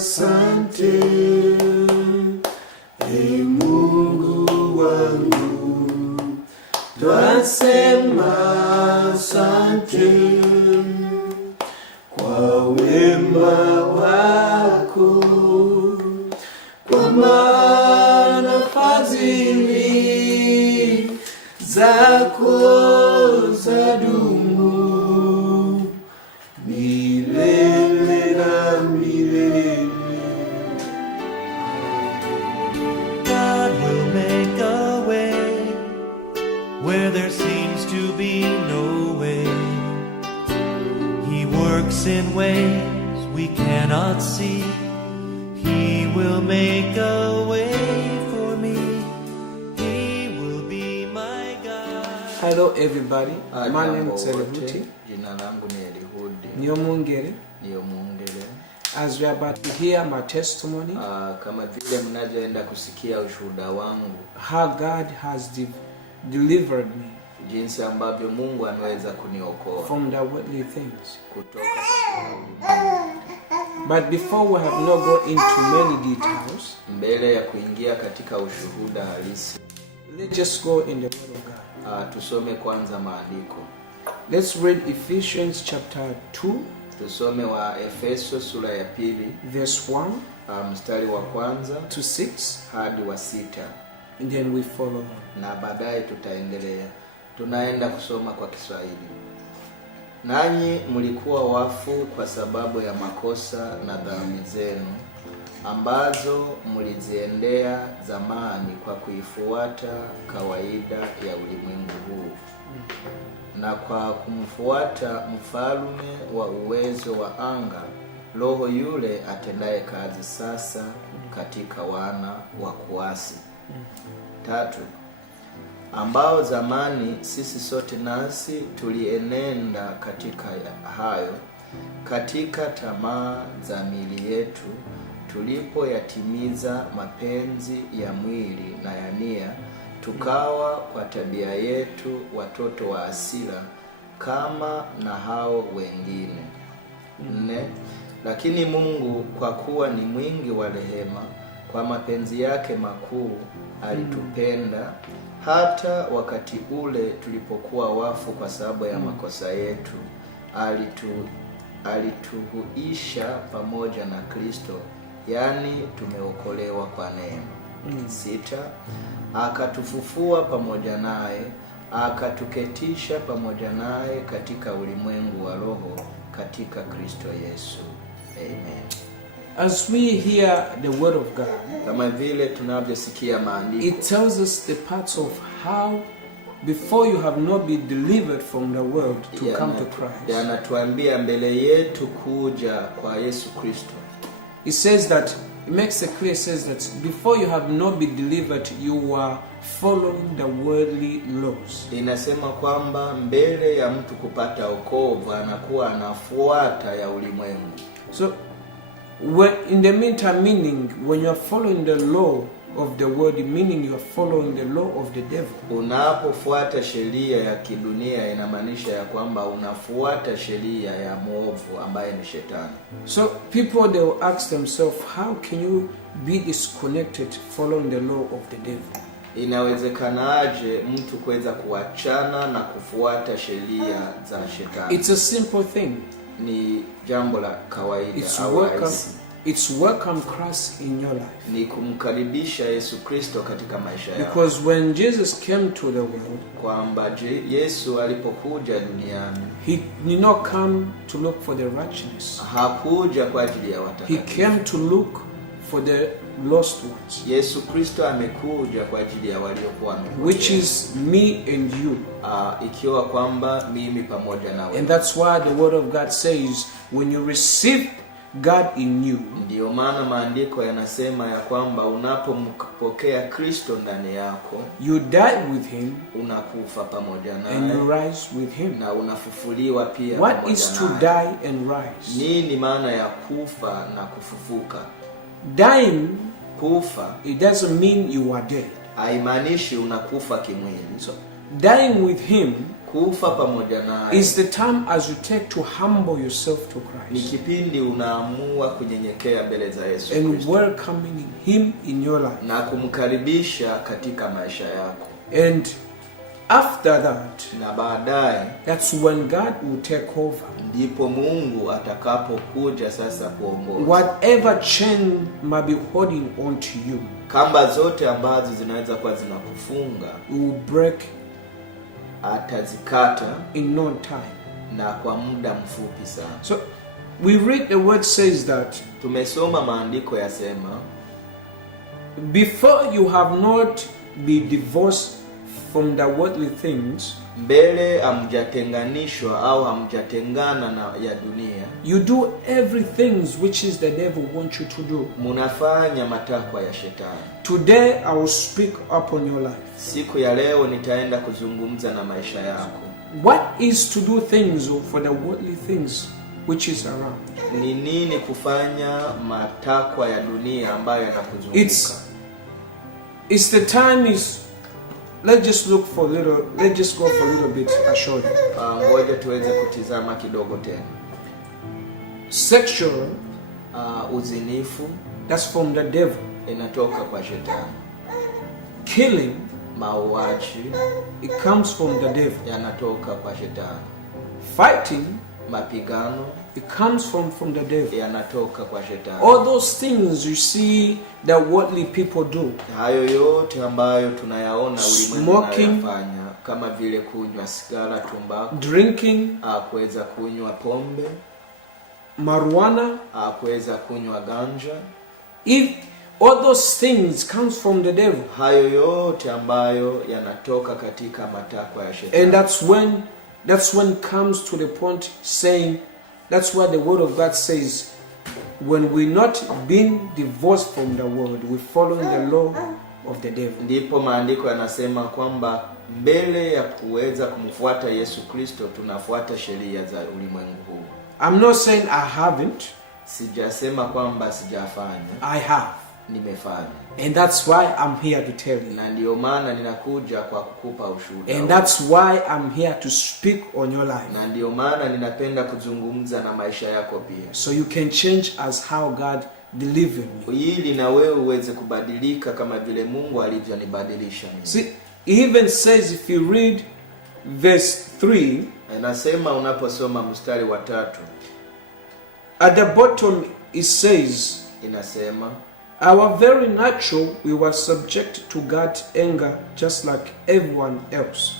asante, Mungu wangu, twasema asante kwa wema wako, kwa maana fadhili zako zadumu milele na milele. God will make a way where there seems to be no way. He works in ways we cannot see. He will make a way for me. He will be my God. Hello everybody, my name is Elihuti. Jina langu ni Elihuti. Niyomungere. Niyomungere. As we are about to hear my testimony, kama vile mnajoenda kusikia ushuhuda wangu, how God has delivered me jinsi ambavyo Mungu anaweza kuniokoa from the worldly things. kutoka. But before we have not gone into many details, mbele ya kuingia katika ushuhuda halisi, let's just go in the word of God. Tusome kwanza maandiko. Let's read Ephesians chapter 2. Tusome wa Efeso sura ya 2, verse 1 mstari wa kwanza to 6 hadi wa 6. and then we follow. Na baadaye tutaendelea. Tunaenda kusoma kwa Kiswahili. Nanyi mlikuwa wafu kwa sababu ya makosa na dhambi zenu ambazo mliziendea zamani kwa kuifuata kawaida ya ulimwengu huu, na kwa kumfuata mfalme wa uwezo wa anga, roho yule atendaye kazi sasa katika wana wa kuasi. 3. Ambao zamani sisi sote nasi tulienenda katika hayo, katika tamaa za miili yetu, tulipoyatimiza mapenzi ya mwili na ya nia, tukawa kwa tabia yetu watoto wa hasira kama na hao wengine. 4. Lakini Mungu kwa kuwa ni mwingi wa rehema, kwa mapenzi yake makuu alitupenda, hata wakati ule tulipokuwa wafu kwa sababu ya makosa yetu, alituhuisha pamoja na Kristo, yani tumeokolewa kwa neema. 6. Akatufufua pamoja naye, akatuketisha pamoja naye katika ulimwengu wa roho katika Kristo Yesu. Amen. As we hear the word of God, kama vile tunavyosikia maandiko, it tells us the parts of how before you have not been delivered from the world to come to Christ. Yanatuambia mbele yetu kuja kwa Yesu Kristo. It says that, it makes it clear, says that before you have not been delivered, you were following the worldly laws. Inasema kwamba mbele ya mtu kupata wokovu anakuwa anafuata ya ulimwengu. So when, in the meantime, meaning when you are following the law of the world, meaning you are following the law of the devil. Unapofuata sheria ya kidunia inamaanisha ya kwamba unafuata sheria ya mwovu ambaye ni shetani. So people, they will ask themselves, how can you be disconnected following the law of the devil? Inawezekanaje mtu kuweza kuachana na kufuata sheria za shetani? It's a simple thing. Ni jambo la kawaida. It's welcome Christ in your life. Ni kumkaribisha Yesu Kristo katika maisha yako. Because when Jesus came to the world, kwamba Yesu alipokuja duniani, he did not come to look for the righteous. Hakuja kwa ajili ya watakatifu. He came to look for the lost ones. Yesu Kristo amekuja kwa ajili ya waliokuwa wamepotea. Which is me and you. Ikiwa kwamba mimi pamoja na wewe. And that's why the word of God says, when you receive God in you, ndio maana maandiko yanasema ya kwamba unapompokea Kristo ndani yako, you die with him, unakufa pamoja naye, and you rise with him. Na unafufuliwa pia pamoja naye. What is to die and rise? Nini maana ya kufa na kufufuka? Dying, kufa, it doesn't mean you are dead. haimaanishi unakufa kimwili. So dying with him kufa pamoja naye, is the time as you take to humble yourself to ni Christ kipindi unaamua kunyenyekea mbele za Yesu and Kristo welcoming him in your life. na kumkaribisha katika maisha yako. And after that, Na baadaye that's when God will take over. ndipo Mungu atakapokuja sasa kuongoza. Whatever chain might be holding on to you, Kamba zote ambazo zinaweza kuwa zinakufunga will break atazikata in no time. na kwa muda mfupi sana. So we read the word says that Tumesoma maandiko yasema, before you have not been divorced from the worldly things, mbele hamjatenganishwa au hamjatengana na ya dunia, you do everything which is the devil wants you to do. munafanya matakwa ya shetani. Today I will speak upon your life. Siku ya leo nitaenda kuzungumza na maisha yako. What is to do things for the worldly things which is around? Ni nini kufanya matakwa ya dunia ambayo yanakuzunguka? It's the time is, let's just go for a little bit ashore. Ngoja tuweze kutizama kidogo tena. Sexual, uzinifu, that's from the devil. inatoka kwa shetani. Killing, Mauaji, it comes from the devil. yanatoka kwa shetani. Fighting, Mapigano, it comes from the devil. yanatoka kwa shetani. All those things you see that worldly people do, Hayo yote ambayo tunayaona ulimwengu Smoking, unayofanya, kama vile kunywa sigara, tumbaku, drinking, kuweza kunywa pombe, marijuana, kuweza kunywa ganja, if all those things comes from the devil. hayo yote ambayo yanatoka katika matakwa ya shetani. And that's when it comes to the point saying, that's what the word of God says, when we're not being divorced from the world, we're following the law of the devil. Ndipo maandiko yanasema kwamba mbele ya kuweza kumfuata Yesu Kristo tunafuata sheria za ulimwengu huu. I'm not saying I haven't. Sijasema kwamba sijafanya. I have. Nimefanya. And that's why I'm here to tell you. Na ndio maana ninakuja kwa kukupa ushuhuda. And that's why I'm here to speak on your life. Na ndio maana ninapenda kuzungumza na maisha yako pia. So you can change as how God delivered me. Ili na wewe uweze kubadilika kama vile Mungu alivyonibadilisha mimi. See, he even says, if you read verse 3, Anasema unaposoma mstari wa 3, at the bottom it says, inasema, our very natural, we were subject to God's anger just like everyone else.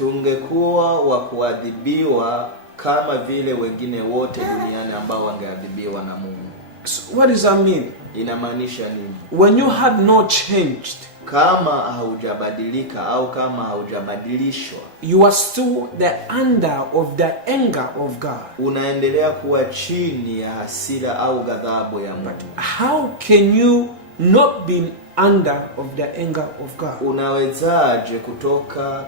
Tungekuwa wa kuadhibiwa kama vile wengine wote duniani ambao wangeadhibiwa na Mungu. So what does that mean? Inamaanisha nini? When you have not changed, Kama haujabadilika au kama haujabadilishwa, you are still the under of the anger of God. unaendelea kuwa chini ya hasira au ghadhabu ya Mungu. How can you not be under of the anger of God? Unawezaje kutoka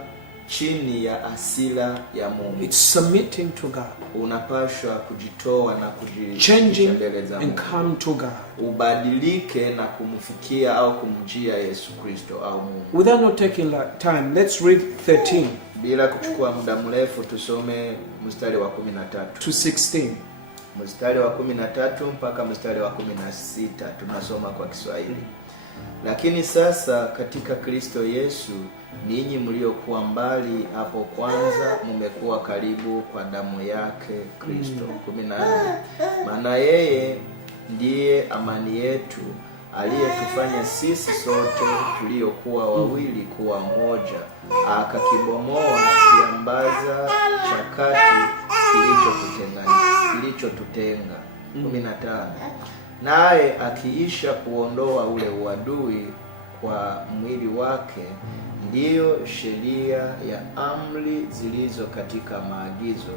chini ya hasira ya Mungu? It's submitting to God, Unapashwa kujitoa na changing mbele za and Mungu. come to God. Ubadilike na kumfikia au kumjia Yesu Kristo au Mungu. Without not taking time, let's read 13 Bila kuchukua muda mrefu tusome mstari wa 13. to 16. Mstari wa 13 mpaka mstari wa 16 tunasoma kwa Kiswahili. Lakini sasa katika Kristo Yesu, ninyi mliokuwa mbali hapo kwanza mmekuwa karibu kwa damu yake Kristo. 14. Maana yeye ndiye amani yetu, aliyetufanya sisi sote tuliokuwa wawili kuwa mmoja, akakibomoa kiambaza cha kati kilichotutenga. 15. Naye akiisha kuondoa ule uadui kwa mwili wake, ndiyo sheria ya amri zilizo katika maagizo,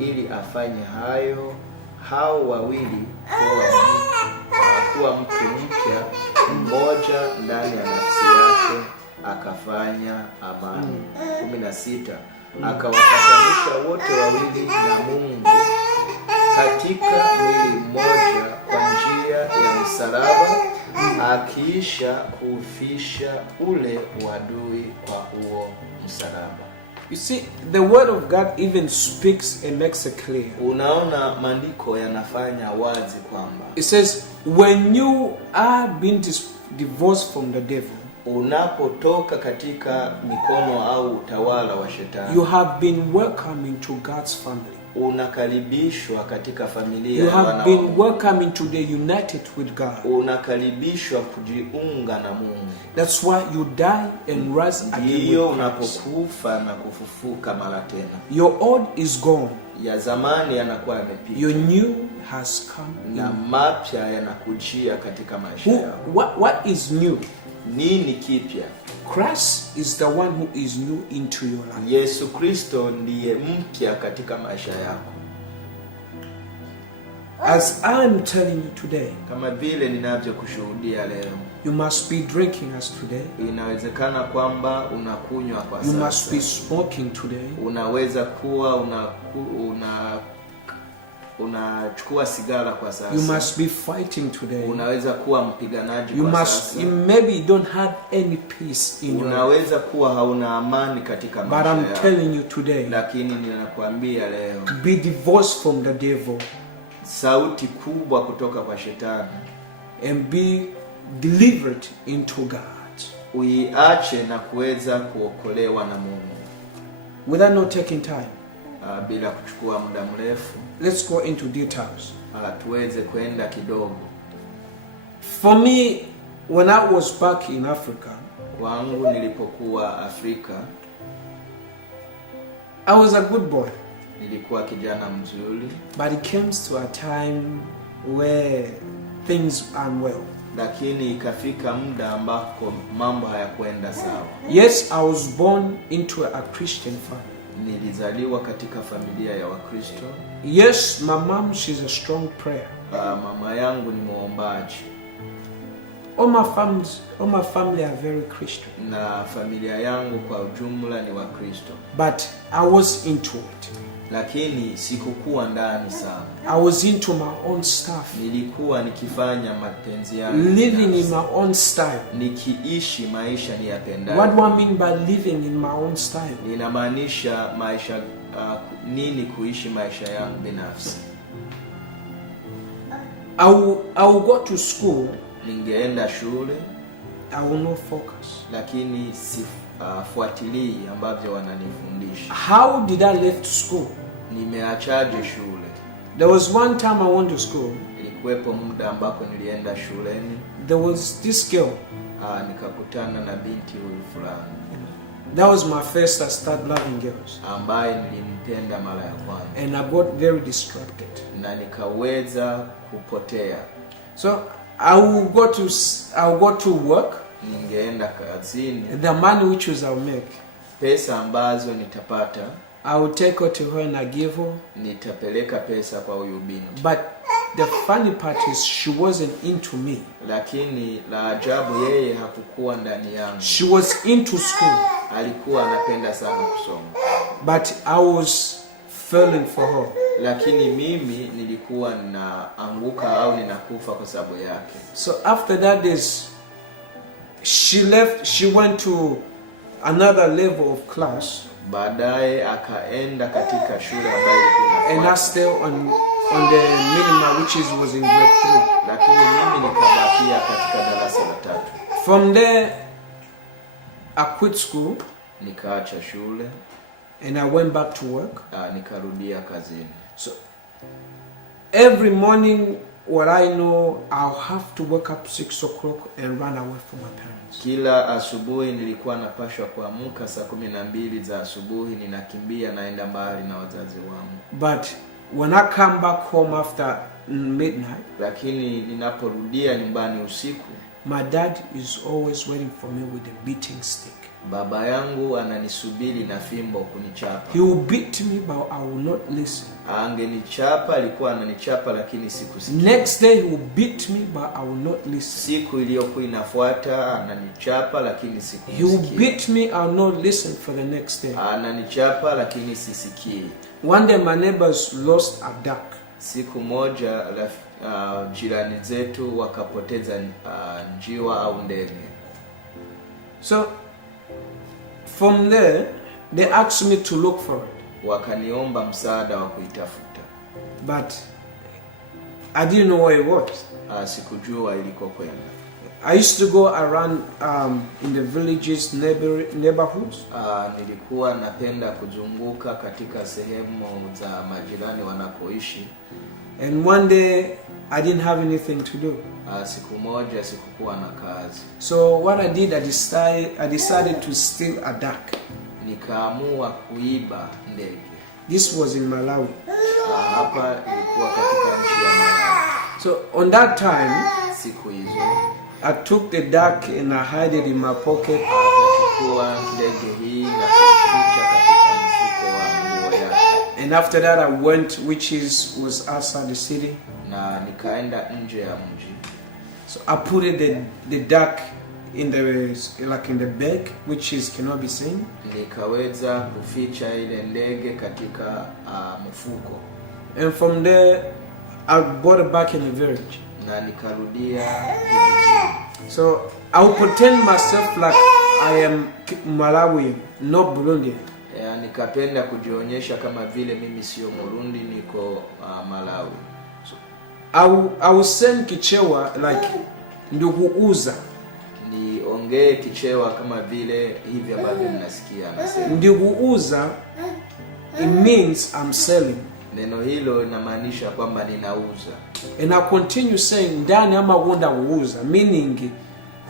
ili afanye hao wawili kuwa mtu mpya mmoja ndani ya nafsi yake, akafanya amani. 16. Akawapatanisha wote wawili na Mungu katika mwili mmoja kwa njia ya msalaba, akiisha kuufisha ule uadui kwa huo msalaba. You see, the word of God even speaks and makes it clear. Unaona, maandiko yanafanya wazi kwamba It says, when you are being divorced from the devil, unapotoka katika mikono au utawala wa shetani, you have been welcomed into God's family. Unakaribishwa katika familia You ya have wana been wa Mungu. welcomed into the united with God. Unakaribishwa kujiunga na Mungu. That's why you die and rise again Ndiyo with Christ. unapokufa na kufufuka mara tena. Your old is gone. Ya zamani yanakuwa yamepita. Your new has come Na in. mapya yanakujia katika maisha yako. What is new? Nini kipya? Christ is the one who is new into your life. Yesu Kristo ndiye mpya katika maisha yako. As I'm telling you today, Kama vile ninavyokushuhudia leo, you must be drinking as today. inawezekana kwamba unakunywa kwa You must be sasa. smoking today. Unaweza kuwa unachukua sigara kwa sasa. You must be fighting today. Unaweza kuwa mpiganaji You kwa must, sasa. maybe you don't have any peace in your life. Unaweza kuwa hauna amani katika But maisha I'm yako. telling you today, Lakini ninakuambia leo, be divorced from the devil sauti kubwa kutoka kwa shetani, and be delivered into God. uiache na kuweza kuokolewa na Mungu. Without not taking time, Bila kuchukua muda mrefu, let's go into details. tuweze kwenda kidogo. For me, when I was back in Africa, Kwangu nilipokuwa Afrika, I was a good boy. nilikuwa kijana mzuri, But it comes to a time where things aren't well. lakini ikafika muda ambako mambo hayakwenda sawa. Yes, I was born into a Christian family. Nilizaliwa katika familia ya Wakristo. Yes, my mom, she's a strong prayer. Mama yangu ni muombaji. All my family are very Christian. Na familia yangu kwa ujumla ni Wakristo. But I was into it. Lakini sikukuwa ndani sana. I was into my own stuff. Nilikuwa nikifanya mapenzi yangu. Living in my own style. Nikiishi maisha niyapendayo. What do I mean by living in my own style? Ninamaanisha maisha nini, kuishi maisha yangu binafsi. I will go to school. Ningeenda shule. I will not focus. Lakini sifuatilii ambavyo wananifundisha. How did I left school? Nimeachaje shule? There was one time I went to school. Ilikuwepo muda ambako nilienda shuleni. There was this girl. Nikakutana na binti huyu fulani. That was my first I started loving girls. Ambaye nilimpenda mara ya kwanza. And I got very distracted. Na nikaweza kupotea. So I will go to work. Ningeenda kazini. The money which I'll make, Pesa ambazo nitapata, I will take her to her and I give her. nitapeleka pesa kwa huyu binti. But the funny part is she wasn't into me. Lakini la ajabu, yeye hakukuwa ndani yangu. She was into school. Alikuwa anapenda sana kusoma. But I was falling for her. Lakini mimi nilikuwa ninaanguka au ninakufa kwa sababu yake. So after that she left, she went to another level of class. Baadaye akaenda katika shule ambayo ilikuwa And I stayed on the minimum, which was in grade 3. Lakini mimi nikabakia katika darasa la 3. From there, I quit school. Nikaacha shule. And I went back to work. Nikarudia kazini. So every morning, what I know, I'll have to wake up 6 o'clock and run away from my parents. Kila asubuhi nilikuwa napashwa kuamka saa 12 za asubuhi, ninakimbia naenda mbali na wazazi wangu. But when I come back home after midnight, lakini ninaporudia nyumbani usiku, my dad is always waiting for me with a beating stick. baba yangu ananisubiri na fimbo kunichapa. He will beat me, but I will not listen. Angenichapa, alikuwa ananichapa lakini sikusikia. Next day he will beat me, but I will not listen. Siku iliyokuwa inafuata ananichapa lakini sikusikia. He will beat me, I will not listen for the next day. Ananichapa lakini sisikii. One day my neighbors lost a duck. Siku moja jirani zetu wakapoteza njiwa au ndege. So from there they asked me to look for it. Wakaniomba msaada wa kuitafuta. But I didn't know where it was. Sikujua iliko kwenda. I used to go around in the villages, neighborhoods. Nilikuwa napenda kuzunguka katika sehemu za majirani wanapoishi. And one day I didn't have anything to do. Siku moja sikukuwa na kazi. So what I did, I decided to steal a duck. Nikaamua kuiba ndege. This was in Malawi. Hapa ilikuwa katika nchi ya Malawi. So on that time, siku hizo, I took the duck and I hid it in my pocket. Akachukua ndege hii na kuificha katika mfuko wa nguo yake. And after that I went, was outside the city. Na nikaenda nje ya mji. So I put the duck in the bag, which cannot be seen. Nikaweza kuficha ile ndege katika mfuko. And from there I brought it back in the village. Na nikarudia vijijini. So I will pretend myself like I am Malawian, not Burundian. Nikapenda kujionyesha kama vile mimi sio Burundi, niko Malawi. So I will send Kichewa like nduguuza. Niongee Kichewa kama vile hivi ambavyo mnasikia anasema. Nduguuza, it means I'm selling. Neno hilo linamaanisha kwamba ninauza. And I continue saying ndani ama wanda uuza, meaning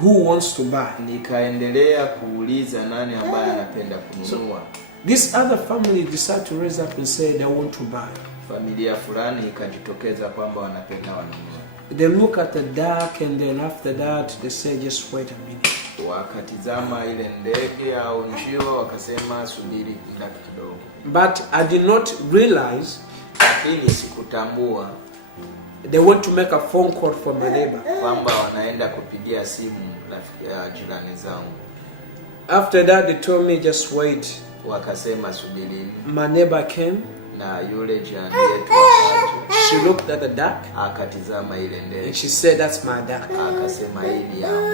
who wants to buy. Nikaendelea kuuliza nani ambaye anapenda kununua. So, this other family decided to raise up and say they want to buy. Familia fulani ikajitokeza kwamba wanapenda wanunue. They look at the duck and then after that they say just wait a minute. Wakatizama ile ndege au njiwa wakasema subiri muda kidogo. But I did not realize, lakini sikutambua, they want to make a phone call for my neighbor. Kwamba wanaenda kupigia simu ya jirani zangu. After that they told me just wait. Wakasema subiri. My neighbor came. Na yule jirani yetu akaja. She looked at the duck. Akatizama ile ndege. And she said that's my duck. Akasema hii ni yangu.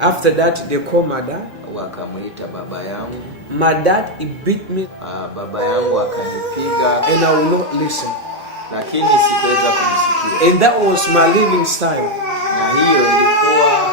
After that they called my dad. Wakamuita baba yangu. My dad, he beat me. Baba yangu akanipiga. And I will not listen. Lakini sikuweza kumsikia. And that was my living style. Na hiyo ilikuwa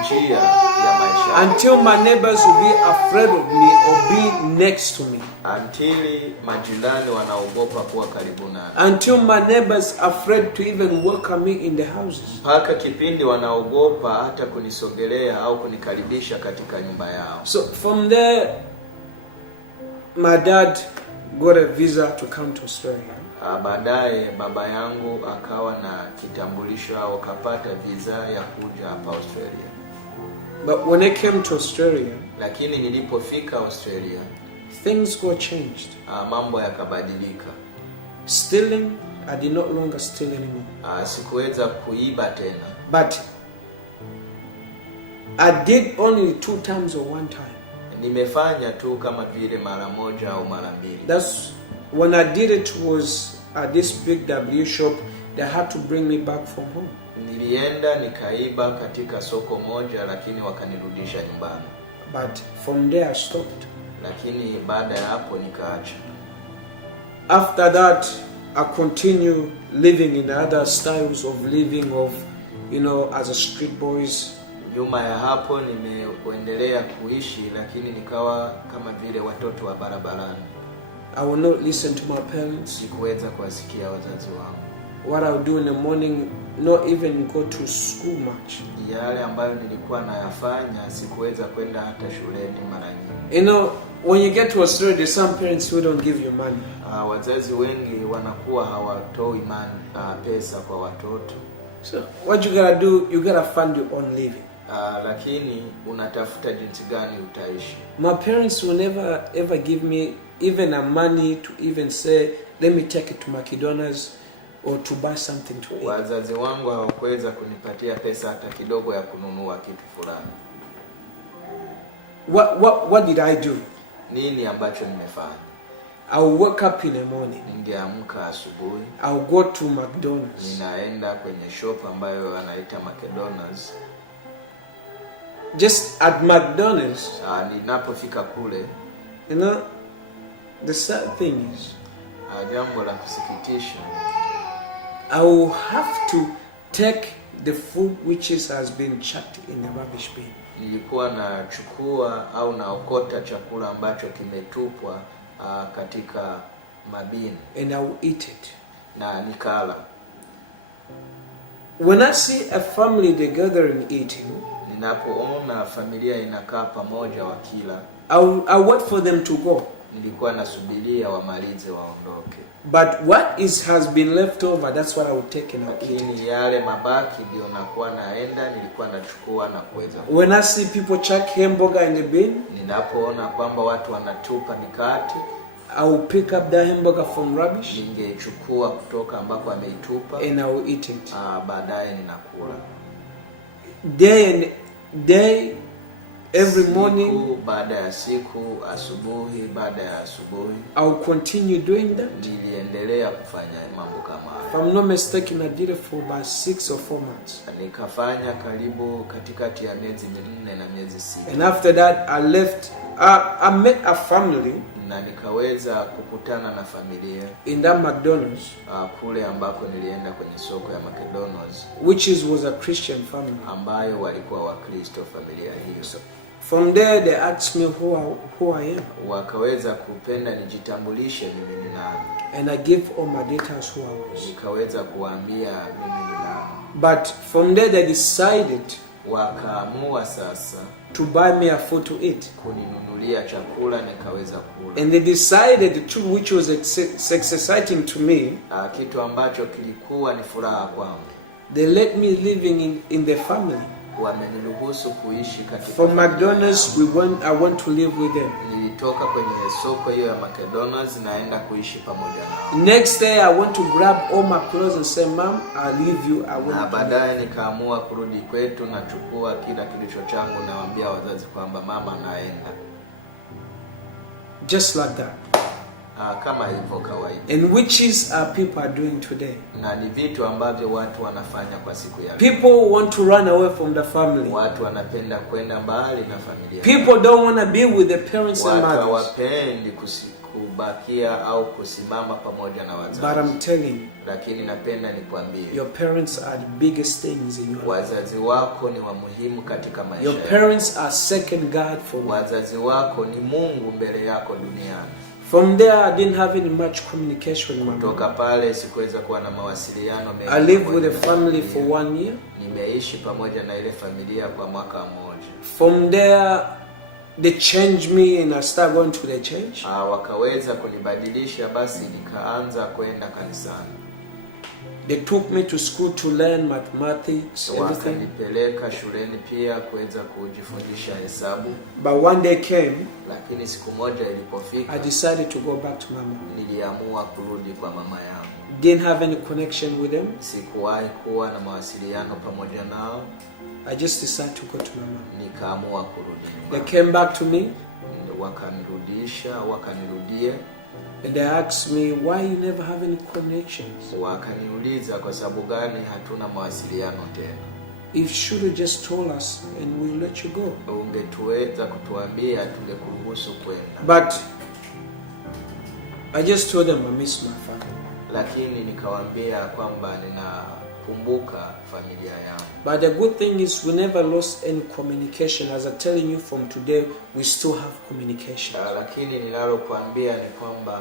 njia ya maisha. Until my neighbors will be afraid of me or be next to me. Until majirani wanaogopa kuwa karibu nami. Until my neighbors are afraid to even welcome me in the houses. Mpaka kipindi wanaogopa hata kunisogelea au kunikaribisha katika nyumba yao. So from there my dad got a visa to come to Australia. Baadaye baba yangu akawa na kitambulisho au akapata visa ya kuja hapa Australia. But when I came to Australia, lakini nilipofika Australia, things got changed. Mambo yakabadilika. Stealing, I did not longer steal anymore. Sikuweza kuiba tena. But I did only 2 times or 1 time. Nimefanya tu kama vile mara moja au mara mbili. That's when I did it was at this big W shop. They had to bring me back from home. Nilienda nikaiba katika soko moja lakini wakanirudisha nyumbani. But from there I stopped. Lakini baada ya hapo nikaacha. After that I continue living in other styles of living of, as a street boys. Nyuma ya hapo nimeendelea kuishi lakini nikawa kama vile watoto wa barabarani. I will not listen to my parents. Sikuweza kuwasikia wazazi wangu. What I would do in the morning, not even go to school much. Yale ambayo nilikuwa nayafanya sikuweza kwenda hata shuleni mara nyingi. When you get to Australia, there's some parents who don't give you money. Wazazi wengi wanakuwa hawatoi pesa kwa watoto. So what you gotta do, you gotta fund your own living. Lakini unatafuta jinsi gani utaishi. My parents will never ever give me even a money to even say, let me take it to McDonald's or to buy something to eat. Wazazi wangu hawakuweza kunipatia pesa hata kidogo ya kununua kitu fulani. What did I do? Nini ambacho nimefanya? I'll wake up in the morning. Ningeamka asubuhi. I'll go to McDonald's. Ninaenda kwenye shop ambayo wanaita McDonald's. Just at McDonald's. Ninapofika kule. You know, the sad thing is, jambo la kusikitisha, I will have to take the food which has been chucked in the rubbish bin. Nilikuwa nachukua au naokota chakula ambacho kimetupwa katika mabini. And I will eat it. Na nikala. When I see a family they gathering eating, ninapoona familia inakaa pamoja wakila, I'll wait for them to go. Nilikuwa nasubiria wamalize waondoke. But what has been left over, that's what I would take and I'll eat. Lakini yale mabaki ndio nakuwa naenda, nilikuwa nachukua na kuweza. When I see people chuck hamburger in the bin, ninapoona kwamba watu wanatupa mikate, I will pick up the hamburger from rubbish. Ningechukua kutoka ambapo ameitupa and I will eat it. Baadaye ninakula. Day every morning, siku baada ya siku, asubuhi baada ya asubuhi, I will continue doing that. Niliendelea kufanya mambo kama hayo. If I'm not mistaken, I did it for about 6 or 4 months. Nikafanya karibu katikati ya miezi 4 na miezi 6. And after that I left. I met a family. Na nikaweza kukutana na familia in that McDonald's, kule ambako nilienda kwenye soko ya McDonald's, which was a Christian family, ambayo walikuwa Wakristo familia hiyo. So, from there they asked me who I am. Wakaweza kupenda nijitambulishe mimi ni nani. And I gave all my details who I was. Nikaweza kuambia mimi ni nani. But from there they decided wakaamua sasa to buy me a food to eat. Kuninunulia chakula nikaweza kula. And they decided to, which was exciting to me, kitu ambacho kilikuwa ni furaha kwangu. They let me living in the family. Wameniruhusu kuishi katika. From McDonald's I went to live with them. Nilitoka kwenye soko hiyo ya McDonald's naenda kuishi pamoja nao. Next day I went to grab all my clothes and say, "Mom, I'll leave you. I won't." Na baadaye nikaamua kurudi kwetu na chukua kila kilicho changu na waambia wazazi kwamba mama naenda. Just like that. Kama hivyo kawaida. And which is people are doing today. Na ni vitu ambavyo watu wanafanya kwa siku ya leo. People want to run away from the family. Watu wanapenda kwenda mbali na familia. People don't want to be with the parents and mothers. Watu wapendi kubakia au kusimama pamoja na wazazi. But I'm telling you, lakini napenda nikwambie, your parents are the biggest things in your life. Wazazi wako ni wa muhimu katika maisha yako. Your parents are second God for you. Wazazi wako ni Mungu mbele yako duniani. From there I didn't have any much communication with my mom. Kutoka pale sikuweza kuwa na mawasiliano mengi. I lived with the family for 1 year. Nimeishi pamoja na ile familia kwa mwaka mmoja. From there they changed me and I started going to the church. Wakaweza kunibadilisha, basi nikaanza kwenda kanisani. They took me to school to learn mathematics, everything. Wakanipeleka shuleni pia kuweza kujifundisha hesabu. But one day came, lakini siku moja ilipofika, I decided to go back to mama. Niliamua kurudi kwa mama yangu. Didn't have any connection with them. Sikuwahi kuwa na mawasiliano pamoja nao. I just decided to go to mama. Nikaamua kurudi. They came back to me. Wakanirudia. And they asked me, why you never have any connections? Wakaniuliza kwa sababu gani hatuna mawasiliano tena. If you should have just told us and we'll let you go. Ungetuweza kutuambia tungekuruhusu kwenda. But I just told them I miss my family. Lakini nikawaambia kwamba ninakumbuka familia yangu. But the good thing is we never lost any communication. As I'm telling you, from today we still have communication. Lakini ninalokuambia ni kwamba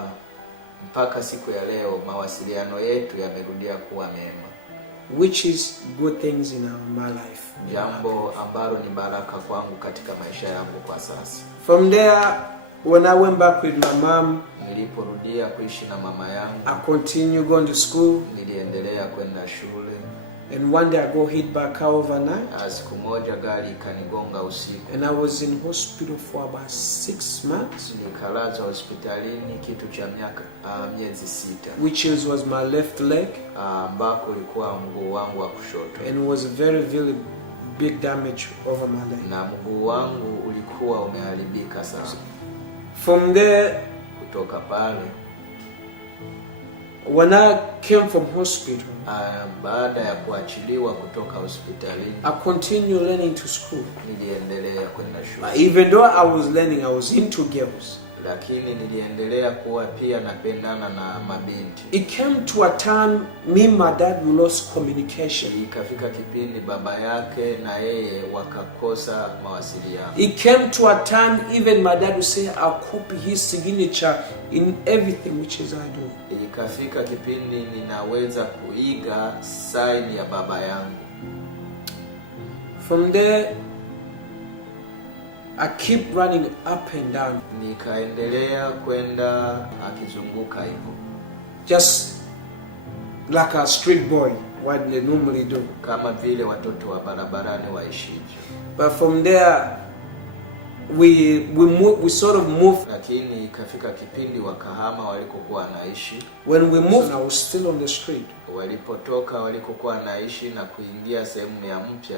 mpaka siku ya leo mawasiliano yetu yamerudia kuwa mema. Which is good things in my life. Jambo ambalo ni baraka kwangu katika maisha yangu kwa sasa. From there, when I went back with my mom, niliporudia kuishi na mama yangu, I continued going to school. Niliendelea kwenda shule. And one day I got hit by a car overnight. Siku moja gari ikanigonga usiku. And I was in hospital for about 6 months. Nikalazwa hospitalini kitu cha miezi 6. Which was my left leg. Ambako ulikuwa mguu wangu wa kushoto. And it was very big damage over my leg. Na mguu wangu ulikuwa umeharibika sana. From there, kutoka pale, when I came from hospital, baada ya kuachiliwa kutoka hospitalini, I continued learning to school. Niliendelea kwenda shule. Even though I was learning, I was into girls. Lakini niliendelea kuwa pia napendana na mabinti. It came to a time me and my dad we lost communication. Ikafika kipindi baba yake na yeye wakakosa mawasiliano. It came to a time even my dad would say I'll copy his signature in everything which is I do. Ikafika kipindi ninaweza kuiga sign ya baba yangu. From there I keep running up and down. Nikaendelea kwenda akizunguka hivyo. Just like a street boy, what they normally do. Kama vile watoto wa barabarani waishivyo. But from there we sort of moved. Lakini ikafika kipindi wakahama walikokuwa wanaishi. When we moved, I was still on the street. Walipotoka walikokuwa wanaishi na kuingia sehemu ya mpya,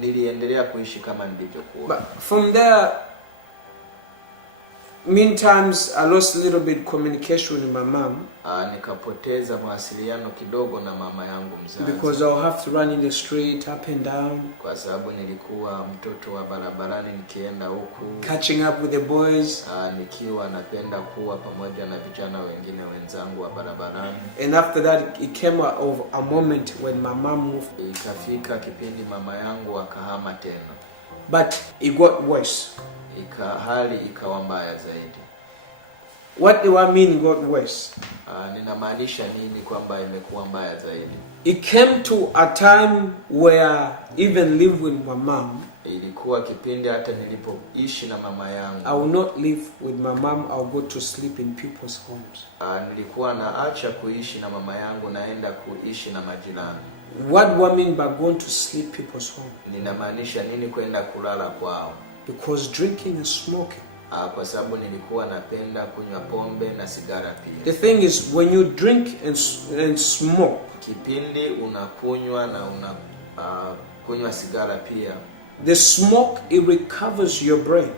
niliendelea kuishi kama nilivyokuwa. But from there, meantime, I lost a little bit communication with my mom. Nikapoteza mawasiliano kidogo na mama yangu mzazi. Because I'll have to run in the street up and down. Kwa sababu nilikuwa mtoto wa barabarani nikienda huku. Catching up with the boys. Nikiwa napenda kuwa pamoja na vijana wengine wenzangu wa barabarani. And after that, it came of a moment when my mom moved. Ikafika kipindi mama yangu akahama tena. But it got worse. Hali ikawa mbaya zaidi. What do I mean got worse? Ninamaanisha nini kwamba imekuwa mbaya zaidi? It came to a time where even live with my mom. Ilikuwa kipindi hata nilipoishi na mama yangu. I will not live with my mom. I'll go to sleep in people's homes. Nilikuwa naacha kuishi na mama yangu, naenda kuishi na majirani. What do I mean by going to sleep people's home? Ninamaanisha nini kwenda kulala kwao? Because drinking and smoking. Kwa sababu nilikuwa napenda kunywa pombe na sigara pia. The thing is, when you drink and smoke, kipindi unakunywa na kunywa sigara pia, the smoke it recovers your brain.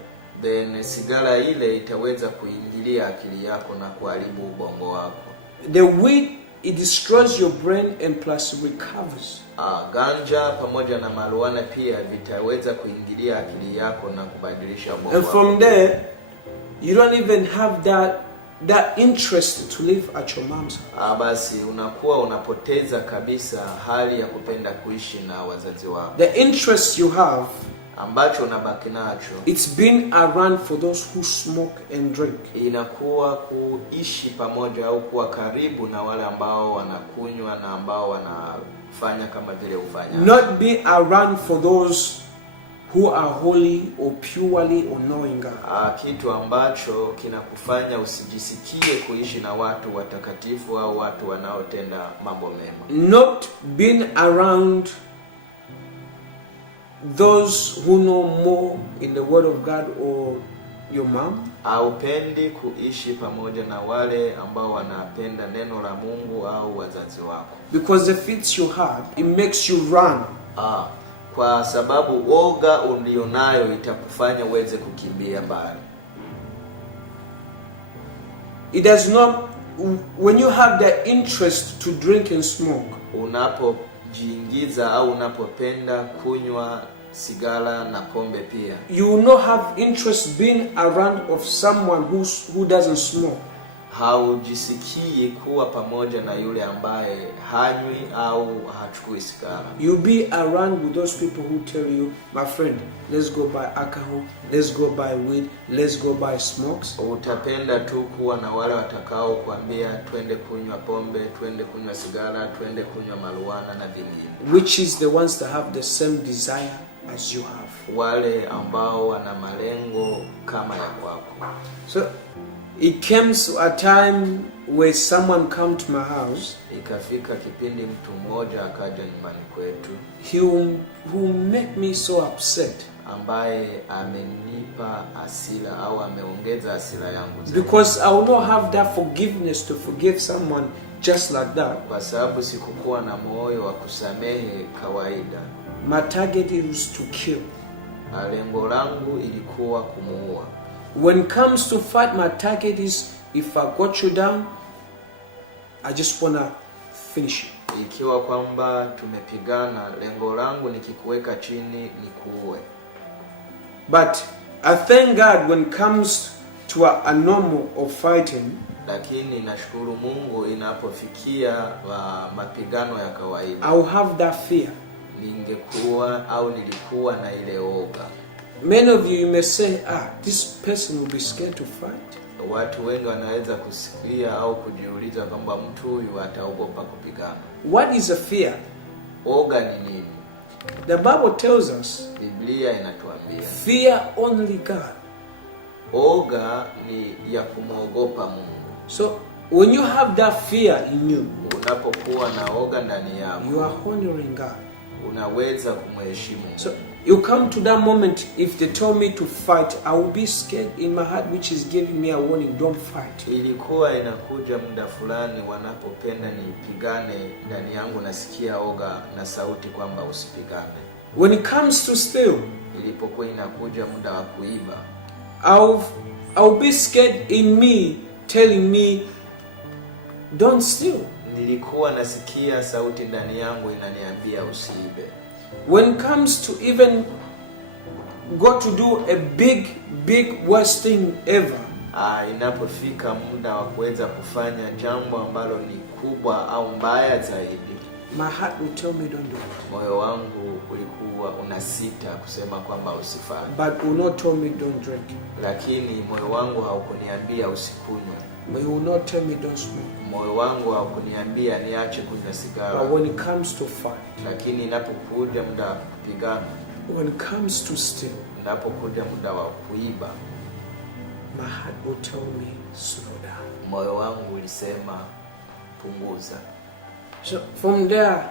Then sigara ile itaweza kuingilia akili yako na kuharibu ubongo wako. The weed it destroys your brain and plus it recovers. Ganja pamoja na marijuana pia vitaweza kuingilia akili yako na kubadilisha ubongo wako. And from there you don't even have that interest to live at your mom's house. Basi unakuwa unapoteza kabisa hali ya kupenda kuishi na wazazi wako. The interest you have ambacho unabaki nacho, it's been around for those who smoke and drink. Inakuwa kuishi pamoja au kuwa karibu na wale ambao wanakunywa na ambao wanafanya kama vile ufanya. Not be around for those who are holy or purely or knowing God. Kitu ambacho kinakufanya usijisikie kuishi na watu watakatifu au watu wanaotenda mambo mema. Not being around those who know more in the word of God or your mom. Haupendi kuishi pamoja na wale ambao wanapenda neno la Mungu au wazazi wako. Because the fits you have, it makes you run. Kwa sababu woga ulionayo itakufanya uweze kukimbia mbali. It does not, when you have the interest to drink and smoke, unapojiingiza au unapopenda kunywa sigara na pombe pia, you will not have interest being around of someone who doesn't smoke. Haujisikii kuwa pamoja na yule ambaye hanywi au hachukui sigara. You be around with those people who tell you, my friend, let's go buy alcohol, let's go buy weed, let's go buy smokes. Utapenda tu kuwa na wale watakao kuambia twende kunywa pombe, twende kunywa sigara, twende kunywa marijuana na vingine. Which is the ones that have the same desire as you have. Wale ambao wana malengo kama ya kwako. So it came to a time where someone come to my house. Ikafika kipindi mtu mmoja akaja nyumbani kwetu. He will make me so upset. Ambaye amenipa hasira au ameongeza hasira yangu zaidi. Because I will not have that forgiveness to forgive someone just like that. Kwa sababu sikukuwa na moyo wa kusamehe kawaida. My target is to kill. Lengo langu ilikuwa kumuua. when it comes to fight, my target is, if I got you down, I just want to finish you. Ikiwa kwamba tumepigana, lengo langu nikikuweka chini nikuue. But I thank God when it comes to a normal of fighting, lakini nashukuru Mungu inapofikia mapigano ya kawaida, I will have that fear. Ningekuwa au nilikuwa na ile oga. Many of you may say, this person will be scared to fight. Watu wengi wanaweza kusikia au kujiuliza kwamba mtu huyu ataogopa kupigana. What is a fear? Oga ni nini? The Bible tells us, Biblia inatuambia, fear only God. Oga ni ya kumwogopa Mungu. So when you have that fear in you, unapokuwa na oga ndani yako, you are honoring God. Unaweza kumheshimu. So you come to that moment, if they told me to fight, I will be scared in my heart, which is giving me a warning, don't fight. Ilikuwa inakuja muda fulani wanapopenda nipigane, ndani yangu nasikia oga na sauti kwamba usipigane. When it comes to steal, ilipokuwa inakuja muda wa kuiba, I'll be scared in me telling me don't steal. Nilikuwa nasikia sauti ndani yangu inaniambia usiibe. When it comes to even go to do a big worst thing ever, inapofika muda wa kuweza kufanya jambo ambalo ni kubwa au mbaya zaidi, my heart will tell me don't do it. Moyo wangu ulikuwa unasita kusema kwamba usifanye. But will not tell me don't drink. Lakini moyo wangu haukuniambia usikunywe. But you will not tell me don't smoke. Moyo wangu haukuniambia niache kunywa sigara. But when it comes to fight, lakini inapokuja muda wa kupigana, when it comes to steal, inapokuja muda wa kuiba, my heart will tell me slow down. Moyo wangu ulisema punguza. So from there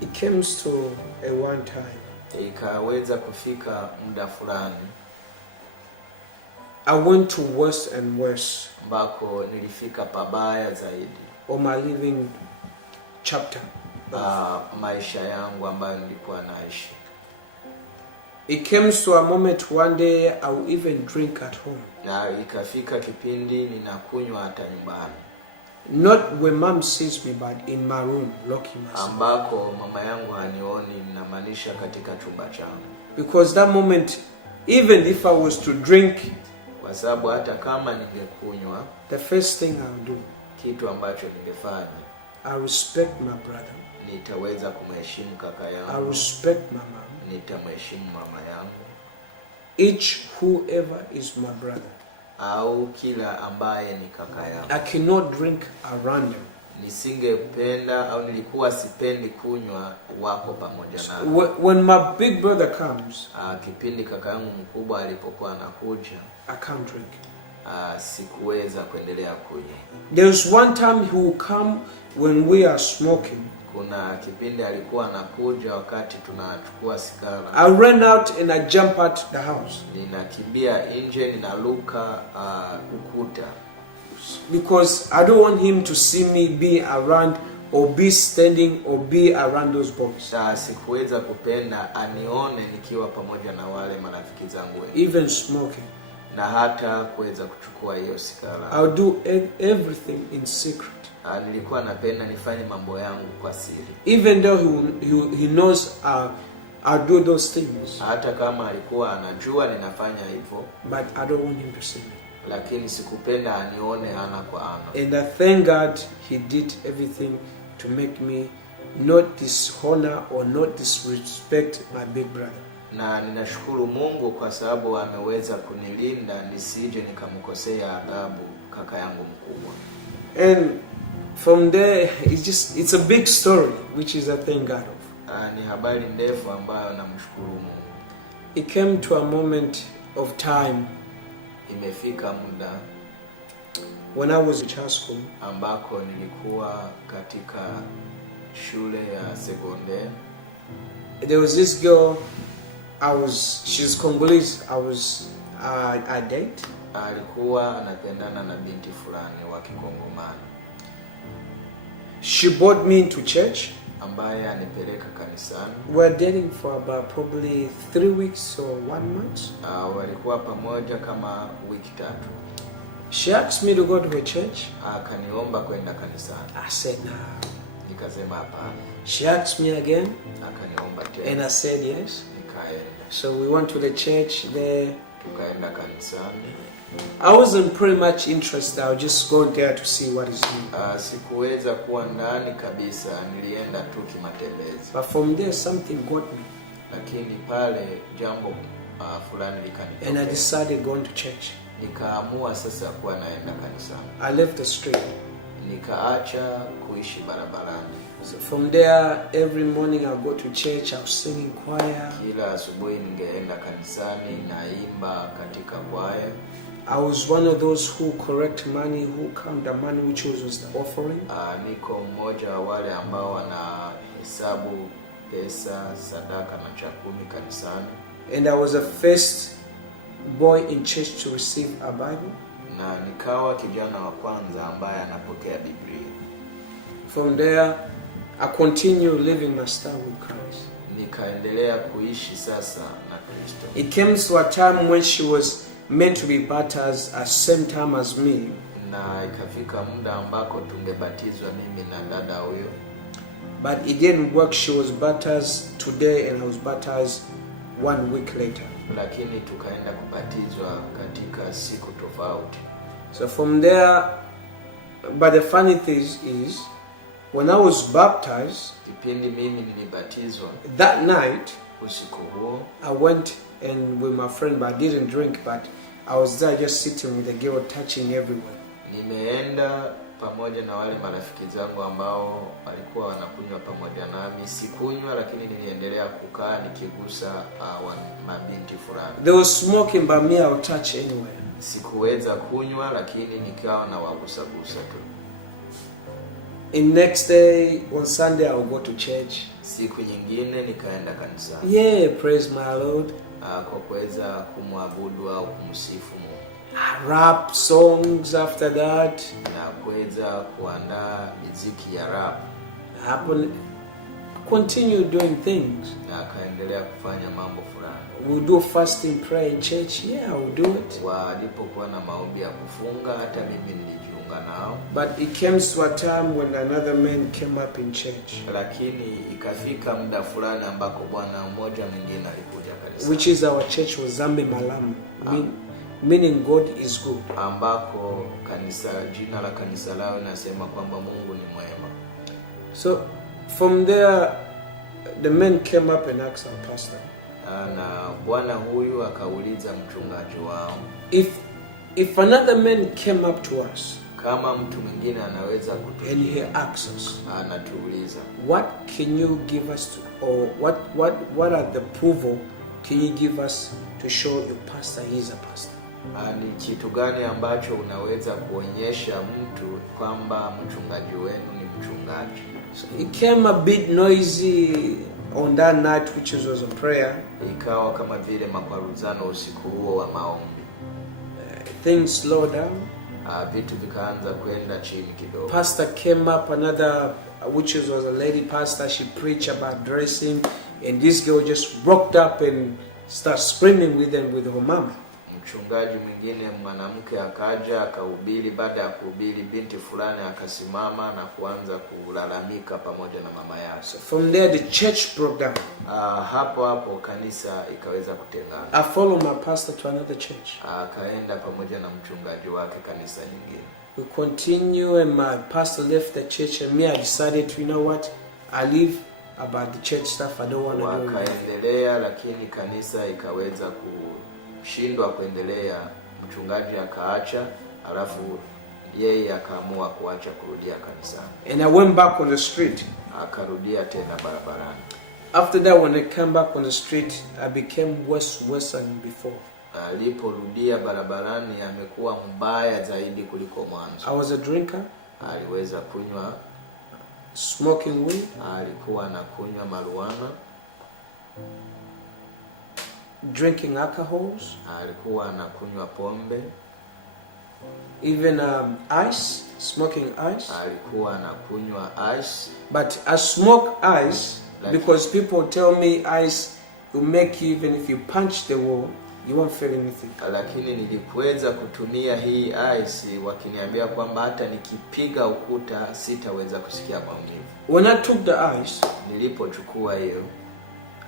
it comes to a one time. Ikaweza kufika muda fulani, I went to worse and worse. Mbako nilifika pabaya zaidi. On my living chapter. Maisha yangu ambayo nilikuwa naishi. It comes to a moment one day I will even drink at home. Na ikafika kipindi ninakunywa hata nyumbani. Not when mom sees me, but in my room, locking myself. Ambako mama yangu hanioni, ninamaanisha katika chumba changu. Because that moment, even if I was to drink, kwa sababu hata kama ningekunywa, the first thing I would do, kitu ambacho ningefanya, I respect my brother. Nitaweza kumheshimu kaka yangu. I respect my mom. Nitamheshimu mama yangu. Each whoever is my brother. Au kila ambaye ni kaka yangu. I cannot drink around them. Nisingependa au nilikuwa sipendi kunywa wako pamoja nao. When my big brother comes, kipindi kaka yangu mkubwa alipokuwa anakuja, I can't drink. Sikuweza kuendelea kunywa. There's one time he will come when we are smoking. Kuna kipindi alikuwa anakuja wakati tunachukua sigara. I ran out and I jump out the house. Ninakimbia nje, ninaruka ukuta. Because I don't want him to see me be around or be standing or be around those boys. Sikuweza kupenda anione nikiwa pamoja na wale marafiki zangu wengi. Even smoking. Na hata kuweza kuchukua hiyo sigara. I'll do everything in secret. Nilikuwa napenda nifanye mambo yangu kwa siri. Even though he knows I'll do those things. Hata kama alikuwa anajua ninafanya hivyo. But I don't want him to see me. Lakini sikupenda anione ana kwa ana. And I thank God he did everything to make me not dishonor or not disrespect my big brother. Na ninashukuru Mungu kwa sababu ameweza kunilinda nisije nikamkosea adabu kaka yangu mkubwa. And from there it's a big story which is I thank God of. Ni habari ndefu ambayo namshukuru Mungu. It came to a moment of time, imefika muda when I was in high school, ambako nilikuwa katika shule ya sekondari. There was this girl, she's Congolese, I date. Alikuwa anapendana na binti fulani wa Kikongomani. She brought me into church. ambaye anipeleka kanisani. We're dating for about probably 3 weeks or 1 month. Walikuwa pamoja kama wiki 3. She asked me to go to a church. Akaniomba kwenda kanisani. I said no. Nikasema hapana. She asked me again. Akaniomba tena. And I said yes. Nikaenda. So we went to the church there. Tukaenda kanisani. I wasn't pretty much interested. I was just going there to see what is new. Sikuweza kuwa ndani kabisa, nilienda tu kimatembezi. But from there something got me. Lakini pale jambo fulani likanitokea. And I decided going to church. Nikaamua sasa kuwa naenda kanisani. I left the street. Nikaacha kuishi barabarani. So from there, every morning I go to church. I was singing choir. Kila asubuhi ningeenda kanisani, naimba katika kwaya. I was one of those who correct money, who count the money which was the offering. Niko mmoja wa wale ambao wanahesabu pesa, sadaka na chakumi kanisani. And I was the first boy in church to receive a Bible. Na nikawa kijana wa kwanza ambaye anapokea Biblia. From there, I continue living my style with Christ. Nikaendelea kuishi sasa na Kristo. It came to a time when she was meant to be baptized at same time as me. Na ikafika muda ambako tungebatizwa mimi na dada huyo. But it didn't work. She was baptized today and I was baptized 1 week later. Lakini tukaenda kubatizwa katika siku tofauti. So from there, but the funny thing is, when I was baptized, kipindi mimi nilibatizwa, that night, usiku huo, I went and with my friend, but I didn't drink, but I was there just sitting with the girl, touching everywhere. Nimeenda pamoja na wale marafiki zangu ambao walikuwa wanakunywa pamoja nami. Sikunywa, lakini niliendelea kukaa nikigusa mabinti fulani. They were smoking, but me I would touch anywhere. Sikuweza kunywa, lakini nikawa na wagusagusa tu. In next day, on Sunday, I would go to church. Siku nyingine nikaenda kanisani. Yeah, praise my Lord. Kwa kuweza kumwabudu au kumsifu Mungu. Rap songs after that. Na kuweza kuandaa muziki ya rap. Continue doing things. Na akaendelea kufanya mambo fulani. We do fasting prayer in church. Yeah, I will do it. Walipokuwa na maombi ya kufunga, hata mimi nilijiunga nao. But it came to a time when another man came up in church. Lakini ikafika muda fulani ambako bwana mmoja mwingine alikuja kanisani. Which is our church was Zambi Malamu. Meaning God is good. Ambako kanisa, jina la kanisa lao linasema kwamba Mungu ni mwema. So from there the man came up and asked our pastor. Na bwana huyu akauliza mchungaji wao. If another man came up to us, kama mtu mwingine anaweza kutulia, and he asks us, anatuuliza, what can you give us to, or what are the proof can you give us to show your pastor he is a pastor? Ni kitu gani ambacho unaweza kuonyesha mtu kwamba mchungaji wenu ni mchungaji? So it came a bit noisy on that night, which was a prayer. Ikawa kama vile makwaruzano usiku huo wa maombi. Things slowed down. Vitu vikaanza kwenda chini kidogo. Pastor came up, another which was a lady pastor. She preached about dressing, and this girl just rocked up and started screaming with her mom. Mchungaji mwingine mwanamke akaja akahubiri. Baada ya kuhubiri, binti fulani akasimama na kuanza kulalamika pamoja na mama yake. So from there the church broke down. Hapo kanisa ikaweza kutengana. I followed my pastor to another church. Akaenda pamoja na mchungaji wake kanisa nyingine. We continue, and my pastor left the church, and me I decided to, you know what, I leave about the church stuff. I don't want to do it. Wakaendelea, lakini kanisa ikaweza kushindwa kuendelea. Mchungaji akaacha, alafu yeye akaamua kuacha kurudia kanisani. And I went back on the street. Akarudia tena barabarani. After that, when I came back on the street, I became worse than before. Aliporudia barabarani amekuwa mbaya zaidi kuliko mwanzo. I was a drinker. Aliweza kunywa, smoking weed. Alikuwa anakunywa marijuana. Drinking alcohols. Alikuwa anakunywa pombe. even ice, smoking ice. alikuwa anakunywa ice, But I smoke ice because people tell me ice will make you, even if you punch the wall, you won't feel anything. lakini nilikuweza kutumia hii ice wakiniambia kwamba hata nikipiga ukuta sitaweza kusikia maumivu. When I took the ice, Nilipochukua hiyo,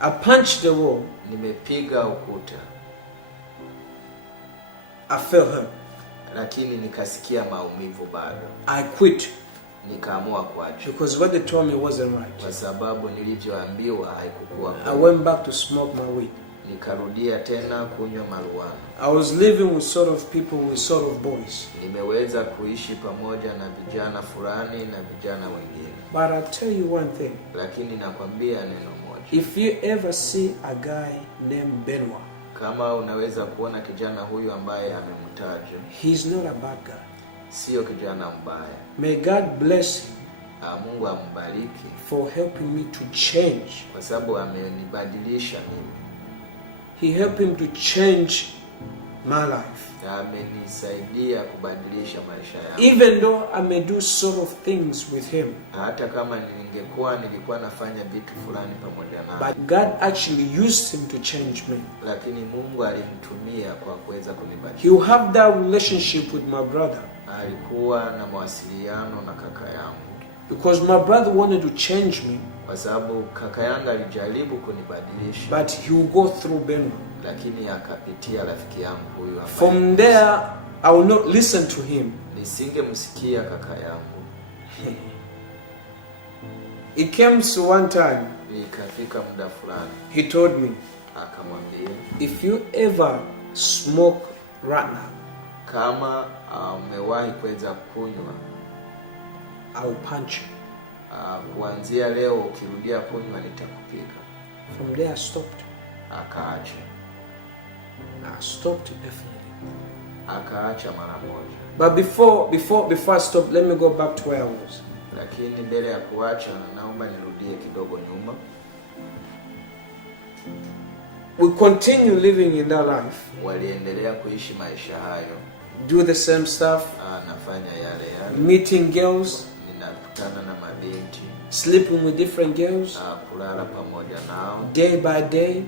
I punched the wall, nimepiga ukuta, I felt hurt. lakini nikasikia maumivu bado. I quit Nikaamua kuacha because what they told me wasn't right. kwa sababu nilivyoambiwa haikukuwa I kweli. went back to smoke my weed. Nikarudia tena kunywa marijuana. I was living with sort of people, with sort of boys. Nimeweza kuishi pamoja na vijana fulani na vijana wengine. But I'll tell you one thing. Lakini nakwambia neno moja. If you ever see a guy named Benoit, Kama unaweza kuona kijana huyu ambaye amemtaja, he's not a bad guy. sio kijana mbaya. May God bless him Mungu ambariki for helping me to change. kwa sababu amenibadilisha mimi. He helped him to change my life. Na amenisaidia kubadilisha maisha yangu. Even though I may do sort of things with him, Hata kama nilikuwa nafanya vitu fulani pamoja naye, but God actually used him to change me. lakini Mungu alimtumia kwa kuweza kunibadilisha. He will have that relationship with my brother Alikuwa na mawasiliano na kaka yangu because my brother wanted to change me, kwa sababu kaka yangu alijaribu kunibadilisha, but he will go through Benoit. lakini akapitia rafiki yangu huyu ambaye From there, I will not listen to him. nisingemsikia kaka yangu. It came to one time, Ikafika muda fulani he told me, akamwambia, if you ever smoke right now, kama umewahi kuweza kunywa, I will punch you. kuanzia leo ukirudia kunywa nitakupiga. From there, I stopped. Akaacha. I stopped definitely. Akaacha mara moja. But before I stop, let me go back to where I was. Lakini mbele ya kuacha, naomba nirudie kidogo nyuma. We continue living in that life. Waliendelea kuishi maisha hayo. Do the same stuff. Nafanya yale yale. Meeting girls. Ninakutana na mabinti. Sleeping with different girls. Kulala pamoja nao. Day by day.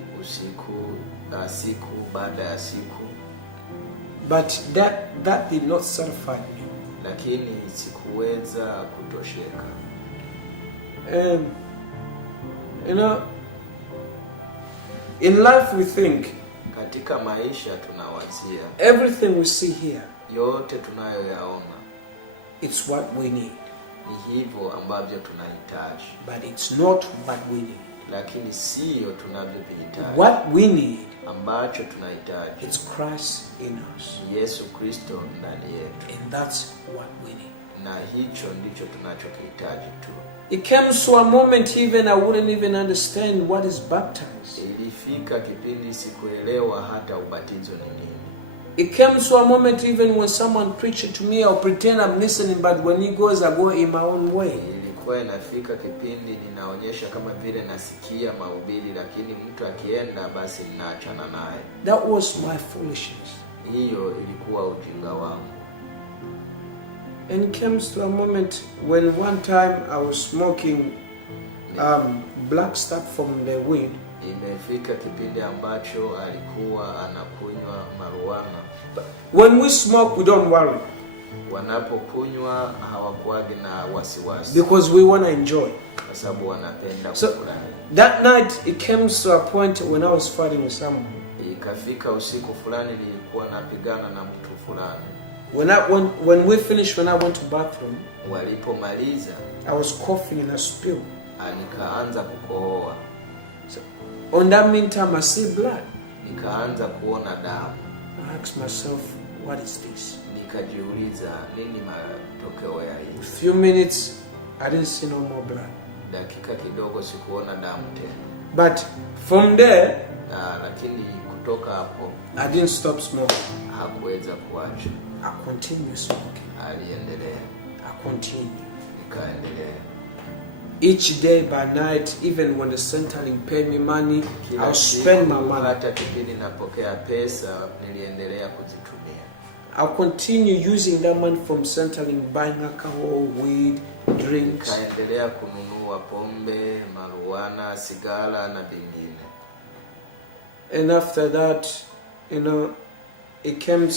Siku baada ya siku. But that did not satisfy me. Lakini sikuweza kutosheka. You know, in life we think, katika maisha tunawazia, everything we see here, yote tunayoyaona, it's what we need. Ni hivyo ambavyo tunahitaji. But it's not what we need. Lakini sio tunavyovihitaji. What we need, ambacho tunahitaji, it's Christ in us. Yesu Kristo ndani yetu. And that's what we need. Na hicho ndicho tunachokihitaji tu. It came to a moment even I wouldn't even understand what is baptized. Ilifika kipindi sikuelewa hata ubatizo ni nini. It came to a moment even when someone preached to me, I'll pretend I'm listening, but when he goes, I go in my own way. Ilikuwa inafika kipindi ninaonyesha kama vile nasikia mahubiri, lakini mtu akienda basi ninaachana naye. That was my foolishness. Hiyo ilikuwa ujinga wangu. And it came to a moment when one time I was smoking black stuff from the weed. Imefika kipindi ambacho alikuwa anakunywa marijuana. When we smoke, we don't worry. Wanapokunywa hawakuagi na wasiwasi. Because we want to enjoy. Kwa sababu wanapenda So kufurahi. that night it came to a point when I was fighting with someone. Ikafika usiku fulani nilikuwa napigana na mtu fulani. When we finished, when I went to bathroom, walipomaliza, I was coughing and I spilled. Nikaanza kukohoa. So, on that meantime, I see blood. Nikaanza kuona damu. I asked myself, what is this? Nikajiuliza nini matokeo ya hii. A few minutes, I didn't see no more blood. Dakika kidogo sikuona damu tena. But from there, lakini kutoka hapo, I didn't stop smoking. Hakuweza kuacha. I continued smoking. Aliendelea. I continued. Nikaendelea. Each day by night, even when the Centrelink pay me money, I'll spend my money. Hata kipindi napokea pesa, niliendelea kuzitumia. I'll continue using that money from Centrelink, buying alcohol, weed, drinks. Nikaendelea kununua pombe, marijuana, sigara na vingine. And after that, it came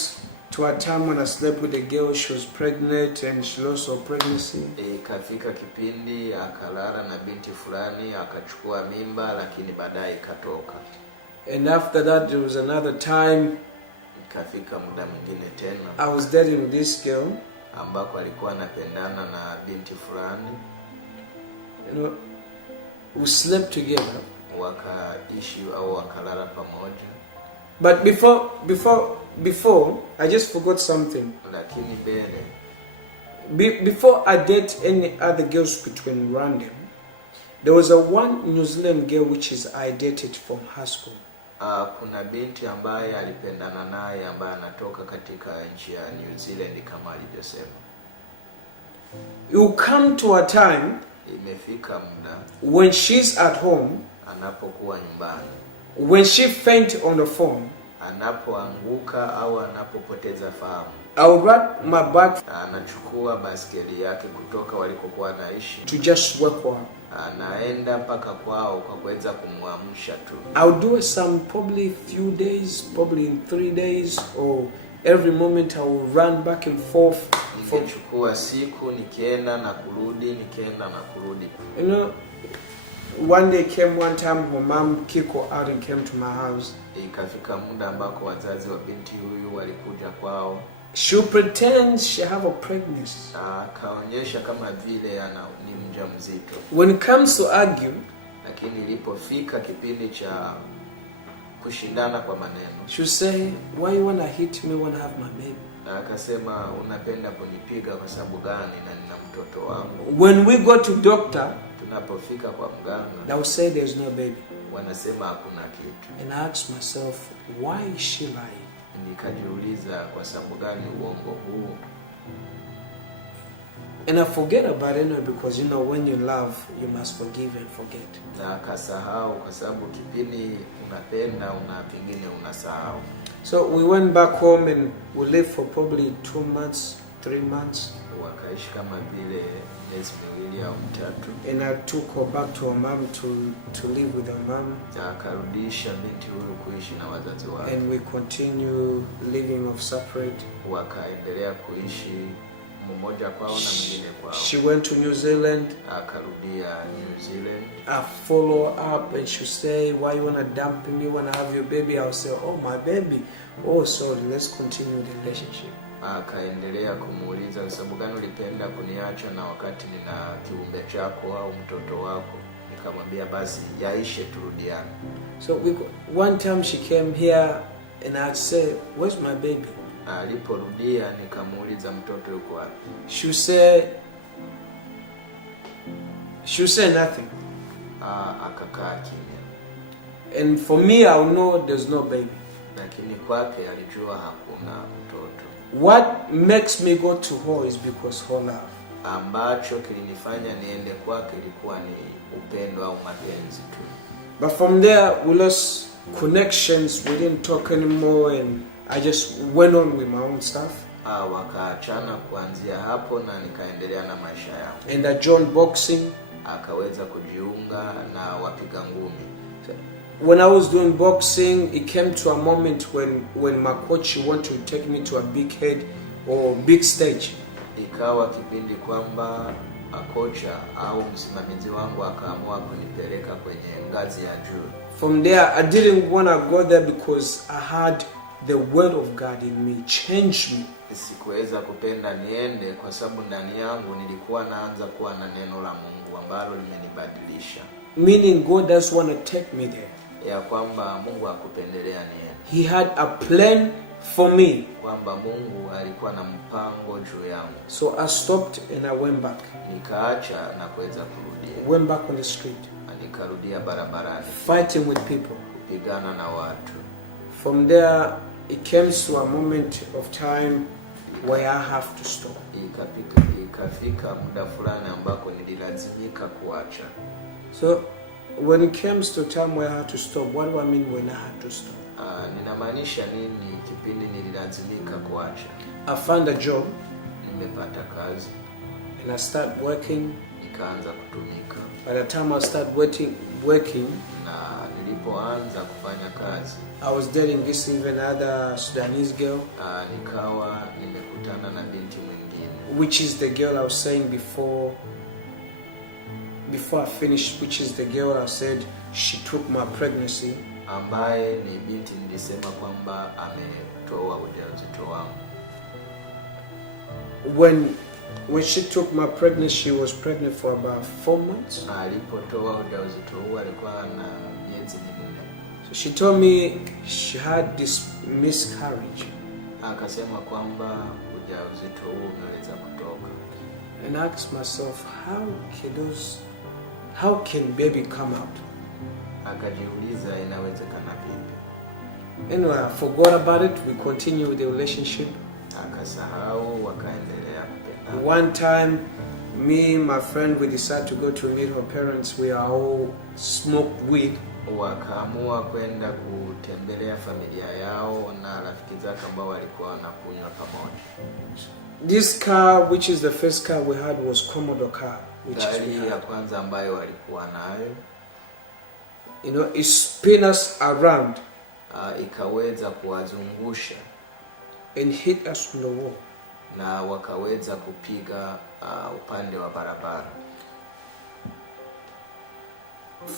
to a time when I slept with a girl. She was pregnant and she lost her pregnancy. Ikafika kipindi akalala na binti fulani, akachukua mimba, lakini baadaye ikatoka. And after that, there was another time. Ikafika muda mwingine tena, I was dating this girl, ambako alikuwa anapendana na binti fulani. We slept together. Wakaishi au wakalala pamoja. But before, I just forgot something. Lakini mbele, before I date any other girls between random, there was a one New Zealand girl which I dated from high school. Kuna binti ambaye alipendana naye ambaye anatoka katika nchi ya New Zealand kama alivyosema. You come to a time, imefika muda, when she's at home, anapokuwa nyumbani, when she faint on the phone, anapoanguka au anapopoteza fahamu, I would ride my bike, anachukua baskeli yake kutoka walikokuwa anaishi to just wake her up. Anaenda mpaka kwao kwa kuweza kumwamsha tu. I would do it some probably few days, probably in 3 days, or every moment I would run back and forth. Ningechukua siku nikienda na kurudi, One day came one time my mom kicked her out and came to my house. Ikafika muda ambako wazazi wa binti huyu walikuja kwao. She pretends she have a pregnancy. Akaonyesha kama vile ni mjamzito. When it comes to argue, lakini ilipofika kipindi cha kushindana kwa maneno, she say, why you wanna hit me when I have my baby? Akasema, unapenda kunipiga kwa sababu gani na nina mtoto wangu? When we go to doctor, tunapofika kwa mganga, they will say there's no baby. Wanasema hakuna kitu. And I ask myself, why is she lying? Nikajiuliza kwa sababu gani uongo huu? And I forget about it because when you love, you must forgive and forget. Na akasahau kwa sababu kipindi unapenda pengine unasahau. So we went back home and we lived for probably 2 months, 3 months. Wakaishi kama vile miezi miwili au mitatu. And I took her back to her mom to live with her mom. Akarudisha binti huyu kuishi na wazazi wake. And we continue living of separate. Wakaendelea kuishi mmoja kwao na mwingine kwao. She went to New Zealand. Akarudia New Zealand. I follow up and she say, why you wanna dump me when I have your baby? I'll say, oh my baby. Oh sorry, let's continue the relationship. Akaendelea kumuuliza kwa sababu gani ulipenda kuniacha na wakati nina kiumbe chako au mtoto wako? Nikamwambia basi yaishe turudiane. So one time she came here and I said, where's my baby? Aliporudia nikamuuliza mtoto yuko wapi? She said nothing. Akakaa kimya. And for me, I know there's no baby. Lakini kwake alijua hakuna mtoto. What makes me go to her is because her love. Ambacho kilinifanya niende kwake ilikuwa ni upendo au mapenzi tu. But from there we lost connections, we didn't talk anymore and I just went on with my own stuff. Wakaachana kuanzia hapo na nikaendelea na maisha yangu. And I joined boxing. Akaweza kujiunga na wapiga ngumi. When I was doing boxing, it came to a moment when my coach wanted to take me to a big head or big stage. Ikawa kipindi kwamba kocha au msimamizi wangu akaamua kunipeleka kwenye ngazi ya juu. From there, I didn't want to go there because I had the word of God in me, changed me. Sikuweza kupenda niende kwa sababu ndani yangu nilikuwa naanza kuwa na neno la Mungu ambalo limenibadilisha. Meaning God doesn't want to take me there. Ya kwamba Mungu hakupendelea niende. He had a plan for me. Kwamba Mungu alikuwa na mpango juu yangu. So I stopped and I went back. Nikaacha na kuweza kurudia. Went back on the street. Nikarudia barabarani. Fighting with people. Kupigana na watu. From there it came to a moment of time where I have to stop. Ikafika muda fulani ambako nililazimika kuacha. So when it comes to time where I had to stop, what do I mean when I had to stop? Ninamaanisha nini kipindi nililazimika kuacha? I found a job nimepata kazi, and I started working. nikaanza kutumika. By the time I started working, Na nilipoanza kufanya kazi, I was dating this even other Sudanese girl, nikawa nimekutana na binti mwingine, which is the girl I was saying before I finished, which is the girl I said she took my pregnancy. ambaye ni binti nilisema kwamba ametoa ujauzito wangu. When she took my pregnancy, she was pregnant for about 4 months. Na alipotoa ujauzito huu alikuwa na miezi 4. So she told me she had this miscarriage. Akasema kwamba ujauzito huu umeweza kutoka. And I asked myself, how can baby come out? Akajiuliza inawezekana vipi? Anyway, I forgot about it. We continued the relationship. Akasahau, wakaendelea kupendana. One time, me and my friend, we decided to go to meet her parents. We are all smoked weed. Wakaamua kwenda kutembelea familia yao na rafiki zake ambao walikuwa wanakunywa pamoja. This car, which is the first car we had, was Commodore car, which Gari ya kwanza ambayo walikuwa nayo, you know, it spin us around ikaweza kuwazungusha and hit us on the wall. Na wakaweza kupiga upande wa barabara.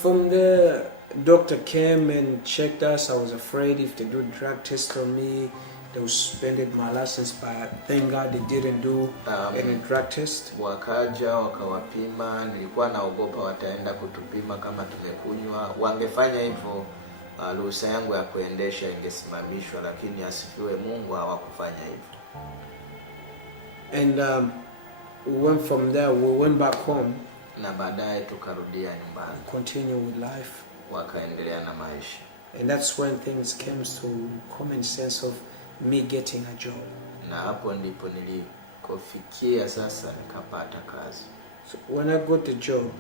From there, doctor came and checked us. I was afraid if they do drug test on me, they would suspended my license, but thank God they didn't do any drug test. Wakaja wakawapima, nilikuwa naogopa wataenda kutupima kama tumekunywa. Wangefanya hivyo, ruhusa yangu ya kuendesha ingesimamishwa, lakini asifiwe Mungu hawakufanya hivyo. And we went from there, we went back home. Na baadaye tukarudia nyumbani. Continue with life. Wakaendelea na maisha. And that's when things came to common sense of me getting a job. Na hapo ndipo nilikofikia sasa nikapata kazi. So when I got the job,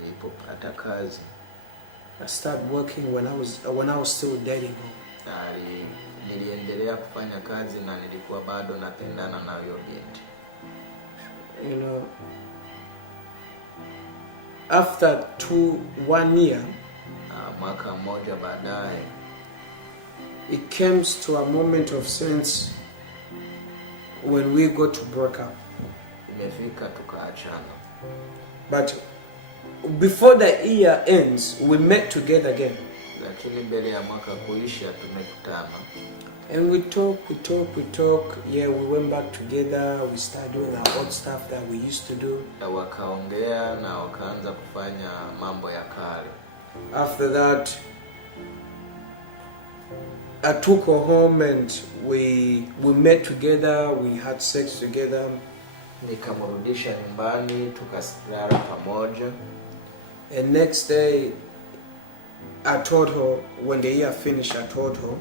nilipopata kazi, I started working when I was still dating her. Niliendelea kufanya kazi na nilikuwa bado napendana na huyo binti. You know, after 1 year, mwaka mmoja baadaye, it comes to a moment of sense when we got to break up. Imefika tukaachana. But before the year ends, we met together again. Lakini mbele ya mwaka kuisha tumekutana. And we talk. Yeah, we went back together. We started doing our old stuff that we used to do. Na wakaongea na wakaanza kufanya mambo ya kale. After that, I took her home and we met together. We had sex together. Nikamrudisha nyumbani, tukalala pamoja. And next day, I told her, when the year finished, I told her,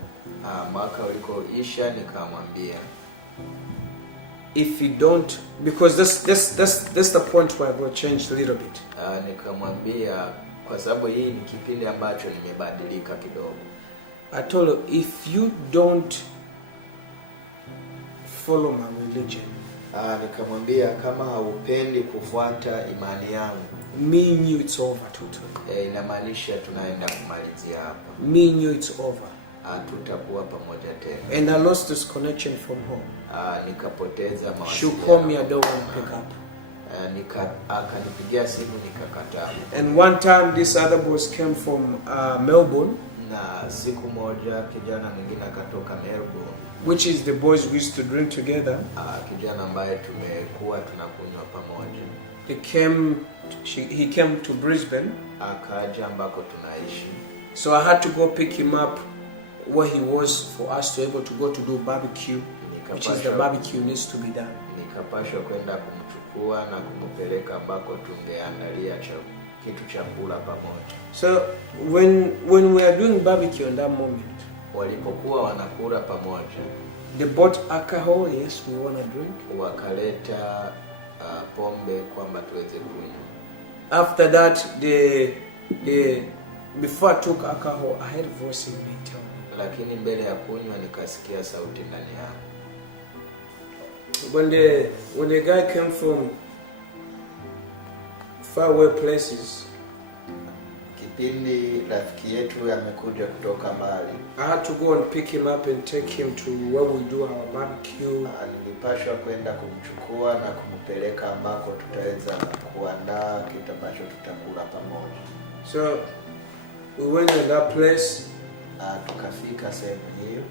mwaka ulikoisha nikamwambia, if you don't, because that's the point where I will change a little bit. Nikamwambia kwa sababu hii ni kipindi ambacho nimebadilika kidogo. I told her, if you don't follow my religion, nikamwambia kama haupendi kufuata imani yangu, me and you it's over totally. Inamaanisha tunaenda kumalizia hapa. Me and you it's over. Tutakuwa pamoja tena. And I lost this connection from home. Nikapoteza mawasiliano. She called me, I don't want to pick up. Akanipigia simu nikakataa. And one time this other boys came from Melbourne. Na siku moja kijana mwingine akatoka Melbourne, which is the boys we used to drink together. Kijana ambaye tumekuwa tunakunywa pamoja. He came to Brisbane. Akaja ambako tunaishi. So I had to go pick him up where he was for us to able to go to do barbecue, which is the barbecue needs to be done. Nikapashwa kwenda kumchukua na kumpeleka ambako tungeandalia kitu cha kula pamoja. So when we are doing barbecue in that moment, walipokuwa wanakula pamoja, they bought alcohol. Yes, we want to drink. Wakaleta pombe kwamba tuweze kunywa. After that, before I took alcohol, I heard a voice in me tell me. Lakini mbele ya kunywa nikasikia sauti ndani yangu. when the guy came from faraway places, kipindi rafiki yetu amekuja kutoka mbali, I had to go and pick him up and take him to where we do our barbecue. Nilipashwa kwenda kumchukua na kumpeleka ambako tutaweza kuandaa kitu ambacho tutakula pamoja. So we went in that place. Tukafika sehemu hiyo.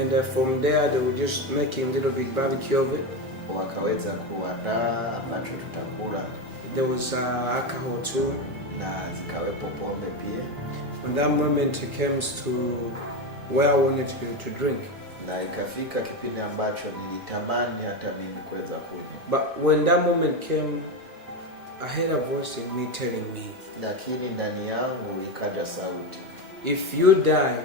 And from there they were just making a little bit barbecue of it. Wakaweza kuandaa ambacho tutakula. There was alcohol too. Na zikawepo pombe pia. When that moment it comes to where I wanted to drink. Na ikafika kipindi ambacho nilitamani hata mimi kuweza kunywa. But when that moment came, I heard a voice in me telling me, lakini ndani yangu ikaja sauti, if you die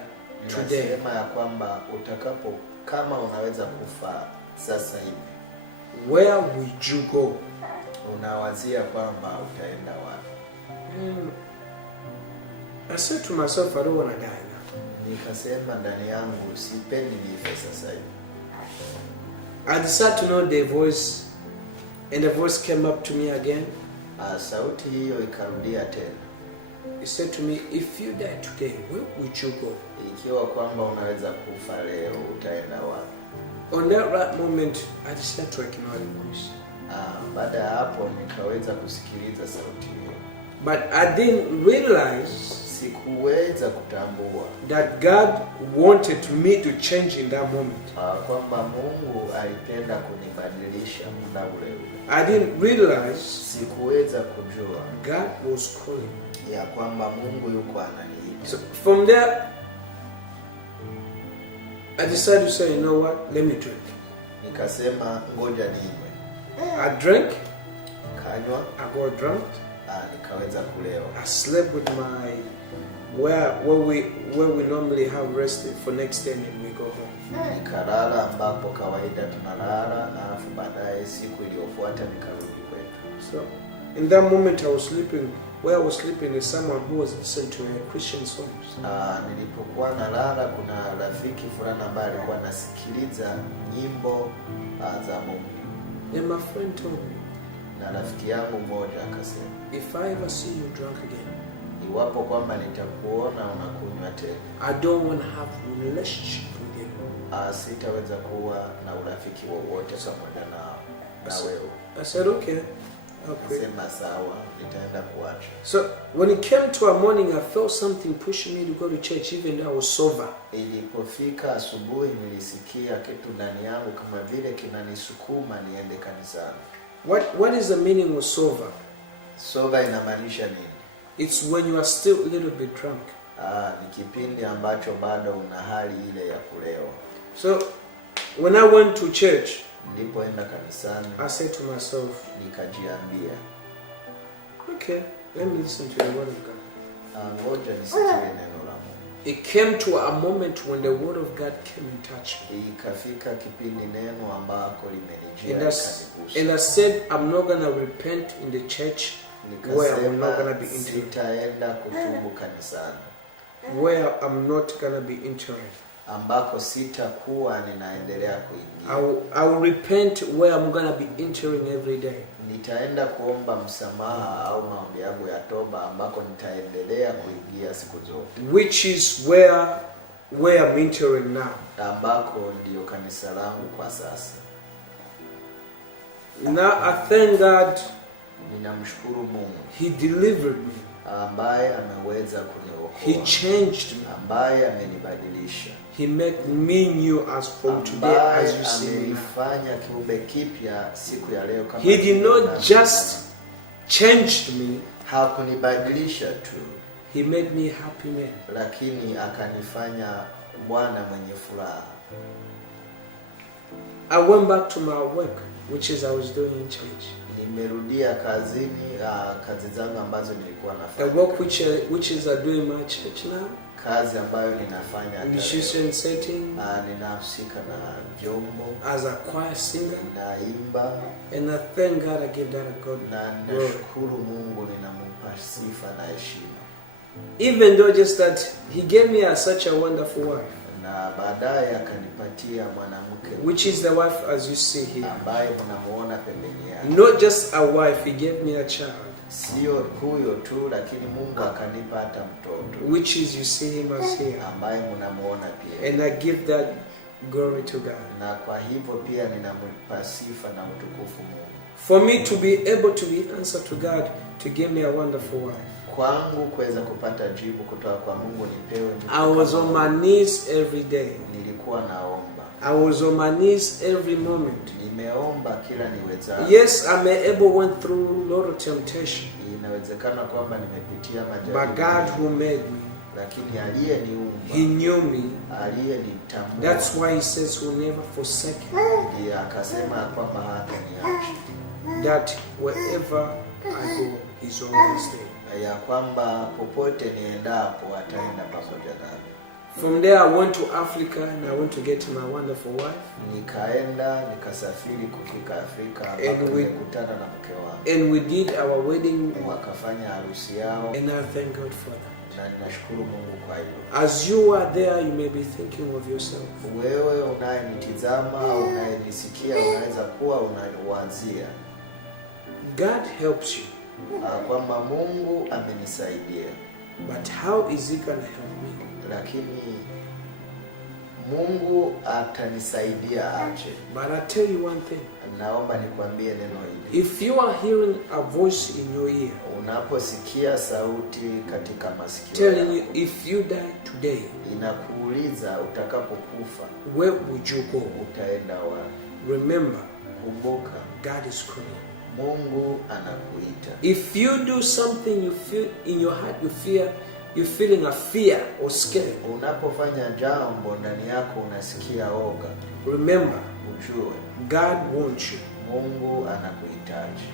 today, nasema ya kwamba utakapo, kama unaweza kufa sasa hivi, where would you go? Unawazia kwamba utaenda wapi? I said to myself, I don't want to die now. Nikasema ndani yangu sipendi nife sasa hivi. I decided to know the voice, and the voice came up to me again. Sauti hiyo ikarudia tena. He said to me, if you die today, where would you go? Ikiwa kwamba unaweza kufa leo, utaenda wapi? On that right moment, I decided to ignore the voice. Baada ya hapo nikaweza kusikiliza sauti hiyo. But I didn't realize, sikuweza kutambua, that God wanted me to change in that moment. Kwamba Mungu alipenda kunibadilisha muda ule ule. I didn't realize, sikuweza kujua, God was calling ya kwamba Mungu yuko ananiita. So from there, I decided to say, you know what, let me drink. Nikasema ngoja ninywe. I drank. Kanywa. I got drunk. Nikaweza kulewa. I slept with my where we normally have rested for next day and we go home. Nikalala ambapo kawaida tunalala, na alafu baadaye siku iliyofuata nikarudi kwetu. So in that moment I was sleeping. Where I was sleeping is someone who was listening to Christian songs. Nilipokuwa nalala kuna rafiki fulani ambaye alikuwa anasikiliza nyimbo za Mungu. And my friend told me, na rafiki yangu mmoja akasema, if I ever see you drunk again, iwapo kwamba nitakuona unakunywa tena, I don't want to have relationship with you. Sitaweza kuwa na urafiki wowote pamoja na wewe. I said okay. Sema sawa, nitaenda kuacha. So when it came to a morning, I felt something pushing me to go to church even though I was sober. Ilipofika asubuhi nilisikia kitu ndani yangu kama vile kinanisukuma niende kanisani. What is the meaning of sober? Sober inamaanisha nini? It's when you are still a little bit drunk. Ni kipindi ambacho bado una hali ile ya kulewa. So when I went to church, nilipoenda kanisani, I said to myself, nikajiambia, okay, let me listen to the word of God. Ngoja nisikie neno la Mungu. It came to a moment when the word of God came in touch. Ikafika kipindi neno ambako limenijia kanigusa. And I said, I'm not going to repent in the church where I'm not going to be entering. Sitaenda kutubu kanisani, where I'm not going to be entering. Ambako sitakuwa ninaendelea kuingia. I will repent where I'm going to be entering every day. Nitaenda kuomba msamaha au maombi yangu ya toba ambako nitaendelea kuingia siku zote. Which is where I'm entering now. Ambako ndio kanisa langu kwa sasa. Now I thank God. Ninamshukuru Mungu. He delivered me. Ambaye ameweza kuniokoa. He changed me. Ambaye amenibadilisha. He made me new as from today as you see me. Amefanya kiumbe kipya siku ya leo kama. He did not just change me. Hakunibadilisha tu. He made me happy man. Lakini akanifanya Bwana mwenye furaha. I went back to my work, which is I was doing in church. Nimerudia kazini, kazi zangu ambazo nilikuwa nafanya. The work which is I do in my church now. Kazi ambayo ninafanya musician setting. Ninahusika na vyombo. As a choir singer. Naimba. And I thank God I give that a God. Na nashukuru Mungu, ninampa sifa na heshima. Even though just that He gave me such a wonderful wife. na baadaye akanipatia mwanamke which is the wife as you see here. ambaye mnamuona pembeni yake. Not just a wife, he gave me a child, Sio huyo tu, lakini Mungu akanipa hata mtoto which is you see him as here. ambaye mnamuona pia. And I give that glory to God. Na kwa hivyo pia ninampa sifa na utukufu Mungu. For me to be able to be answered to God to give me a wonderful wife. Kwangu kuweza kupata jibu kutoka kwa Mungu nipewe mke I was on kama my knees every day. nilikuwa naomba. I was on my knees every moment. Nimeomba kila niwezavyo. Yes, I may ever went through a lot of temptation. Inawezekana kwamba nimepitia But majaribu. God who made me, Lakini aliyeniumba, He knew me. aliyenitambua. That's why He says He'll never forsake me. Ndiye akasema kwamba hataniacha. That wherever I go, He's always there. Ya kwamba popote niendapo ataenda pamoja nami. From there I went to Africa and I went to get my wonderful wife. Nikaenda nikasafiri kufika Afrika And ambapo we- nilikutana na mke wangu. And we did our wedding, Wakafanya harusi yao and I thank God for that. na ninashukuru Mungu kwa hilo. As you are there, you may be thinking of yourself. Wewe unayenitizama au unayenisikia unaweza kuwa unawazia God helps you, kwamba Mungu amenisaidia, but how is He going to help me? lakini Mungu atanisaidia aje? But I tell you one thing. Naomba nikwambie neno hili. If you are hearing a voice in your ear Unaposikia sauti katika masikio telling you, yako, if you die today, inakuuliza utakapokufa where would you go? utaenda wapi? Remember, Kumbuka God is calling. Mungu anakuita. If you do something you feel in your heart, you're feeling a fear or scare, Unapofanya jambo ndani yako unasikia oga, remember, ujue God wants you. Mungu anakuhitaji.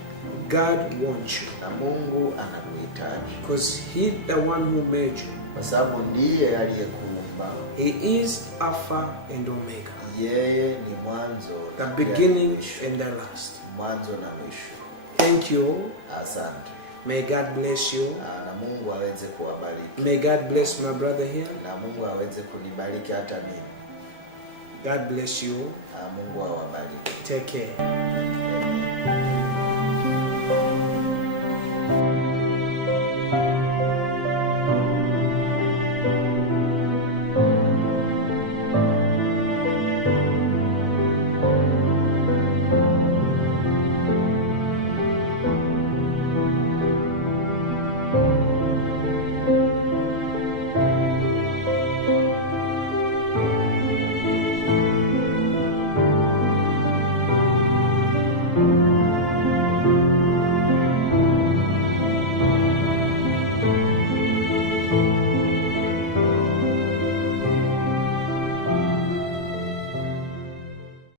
God wants you. Na Mungu anakuhitaji Because He the one who made you. kwa sababu ndiye aliyekuumba. He is Alpha and Omega, Yeye ni mwanzo the na pia beginning mwisho. and the last. Mwanzo na mwisho. Thank you. Asante. May God bless you. Na Mungu aweze kuwabariki. May God bless my brother here. Na Mungu aweze kunibariki hata mimi. God bless you. Mungu awabariki. Take care.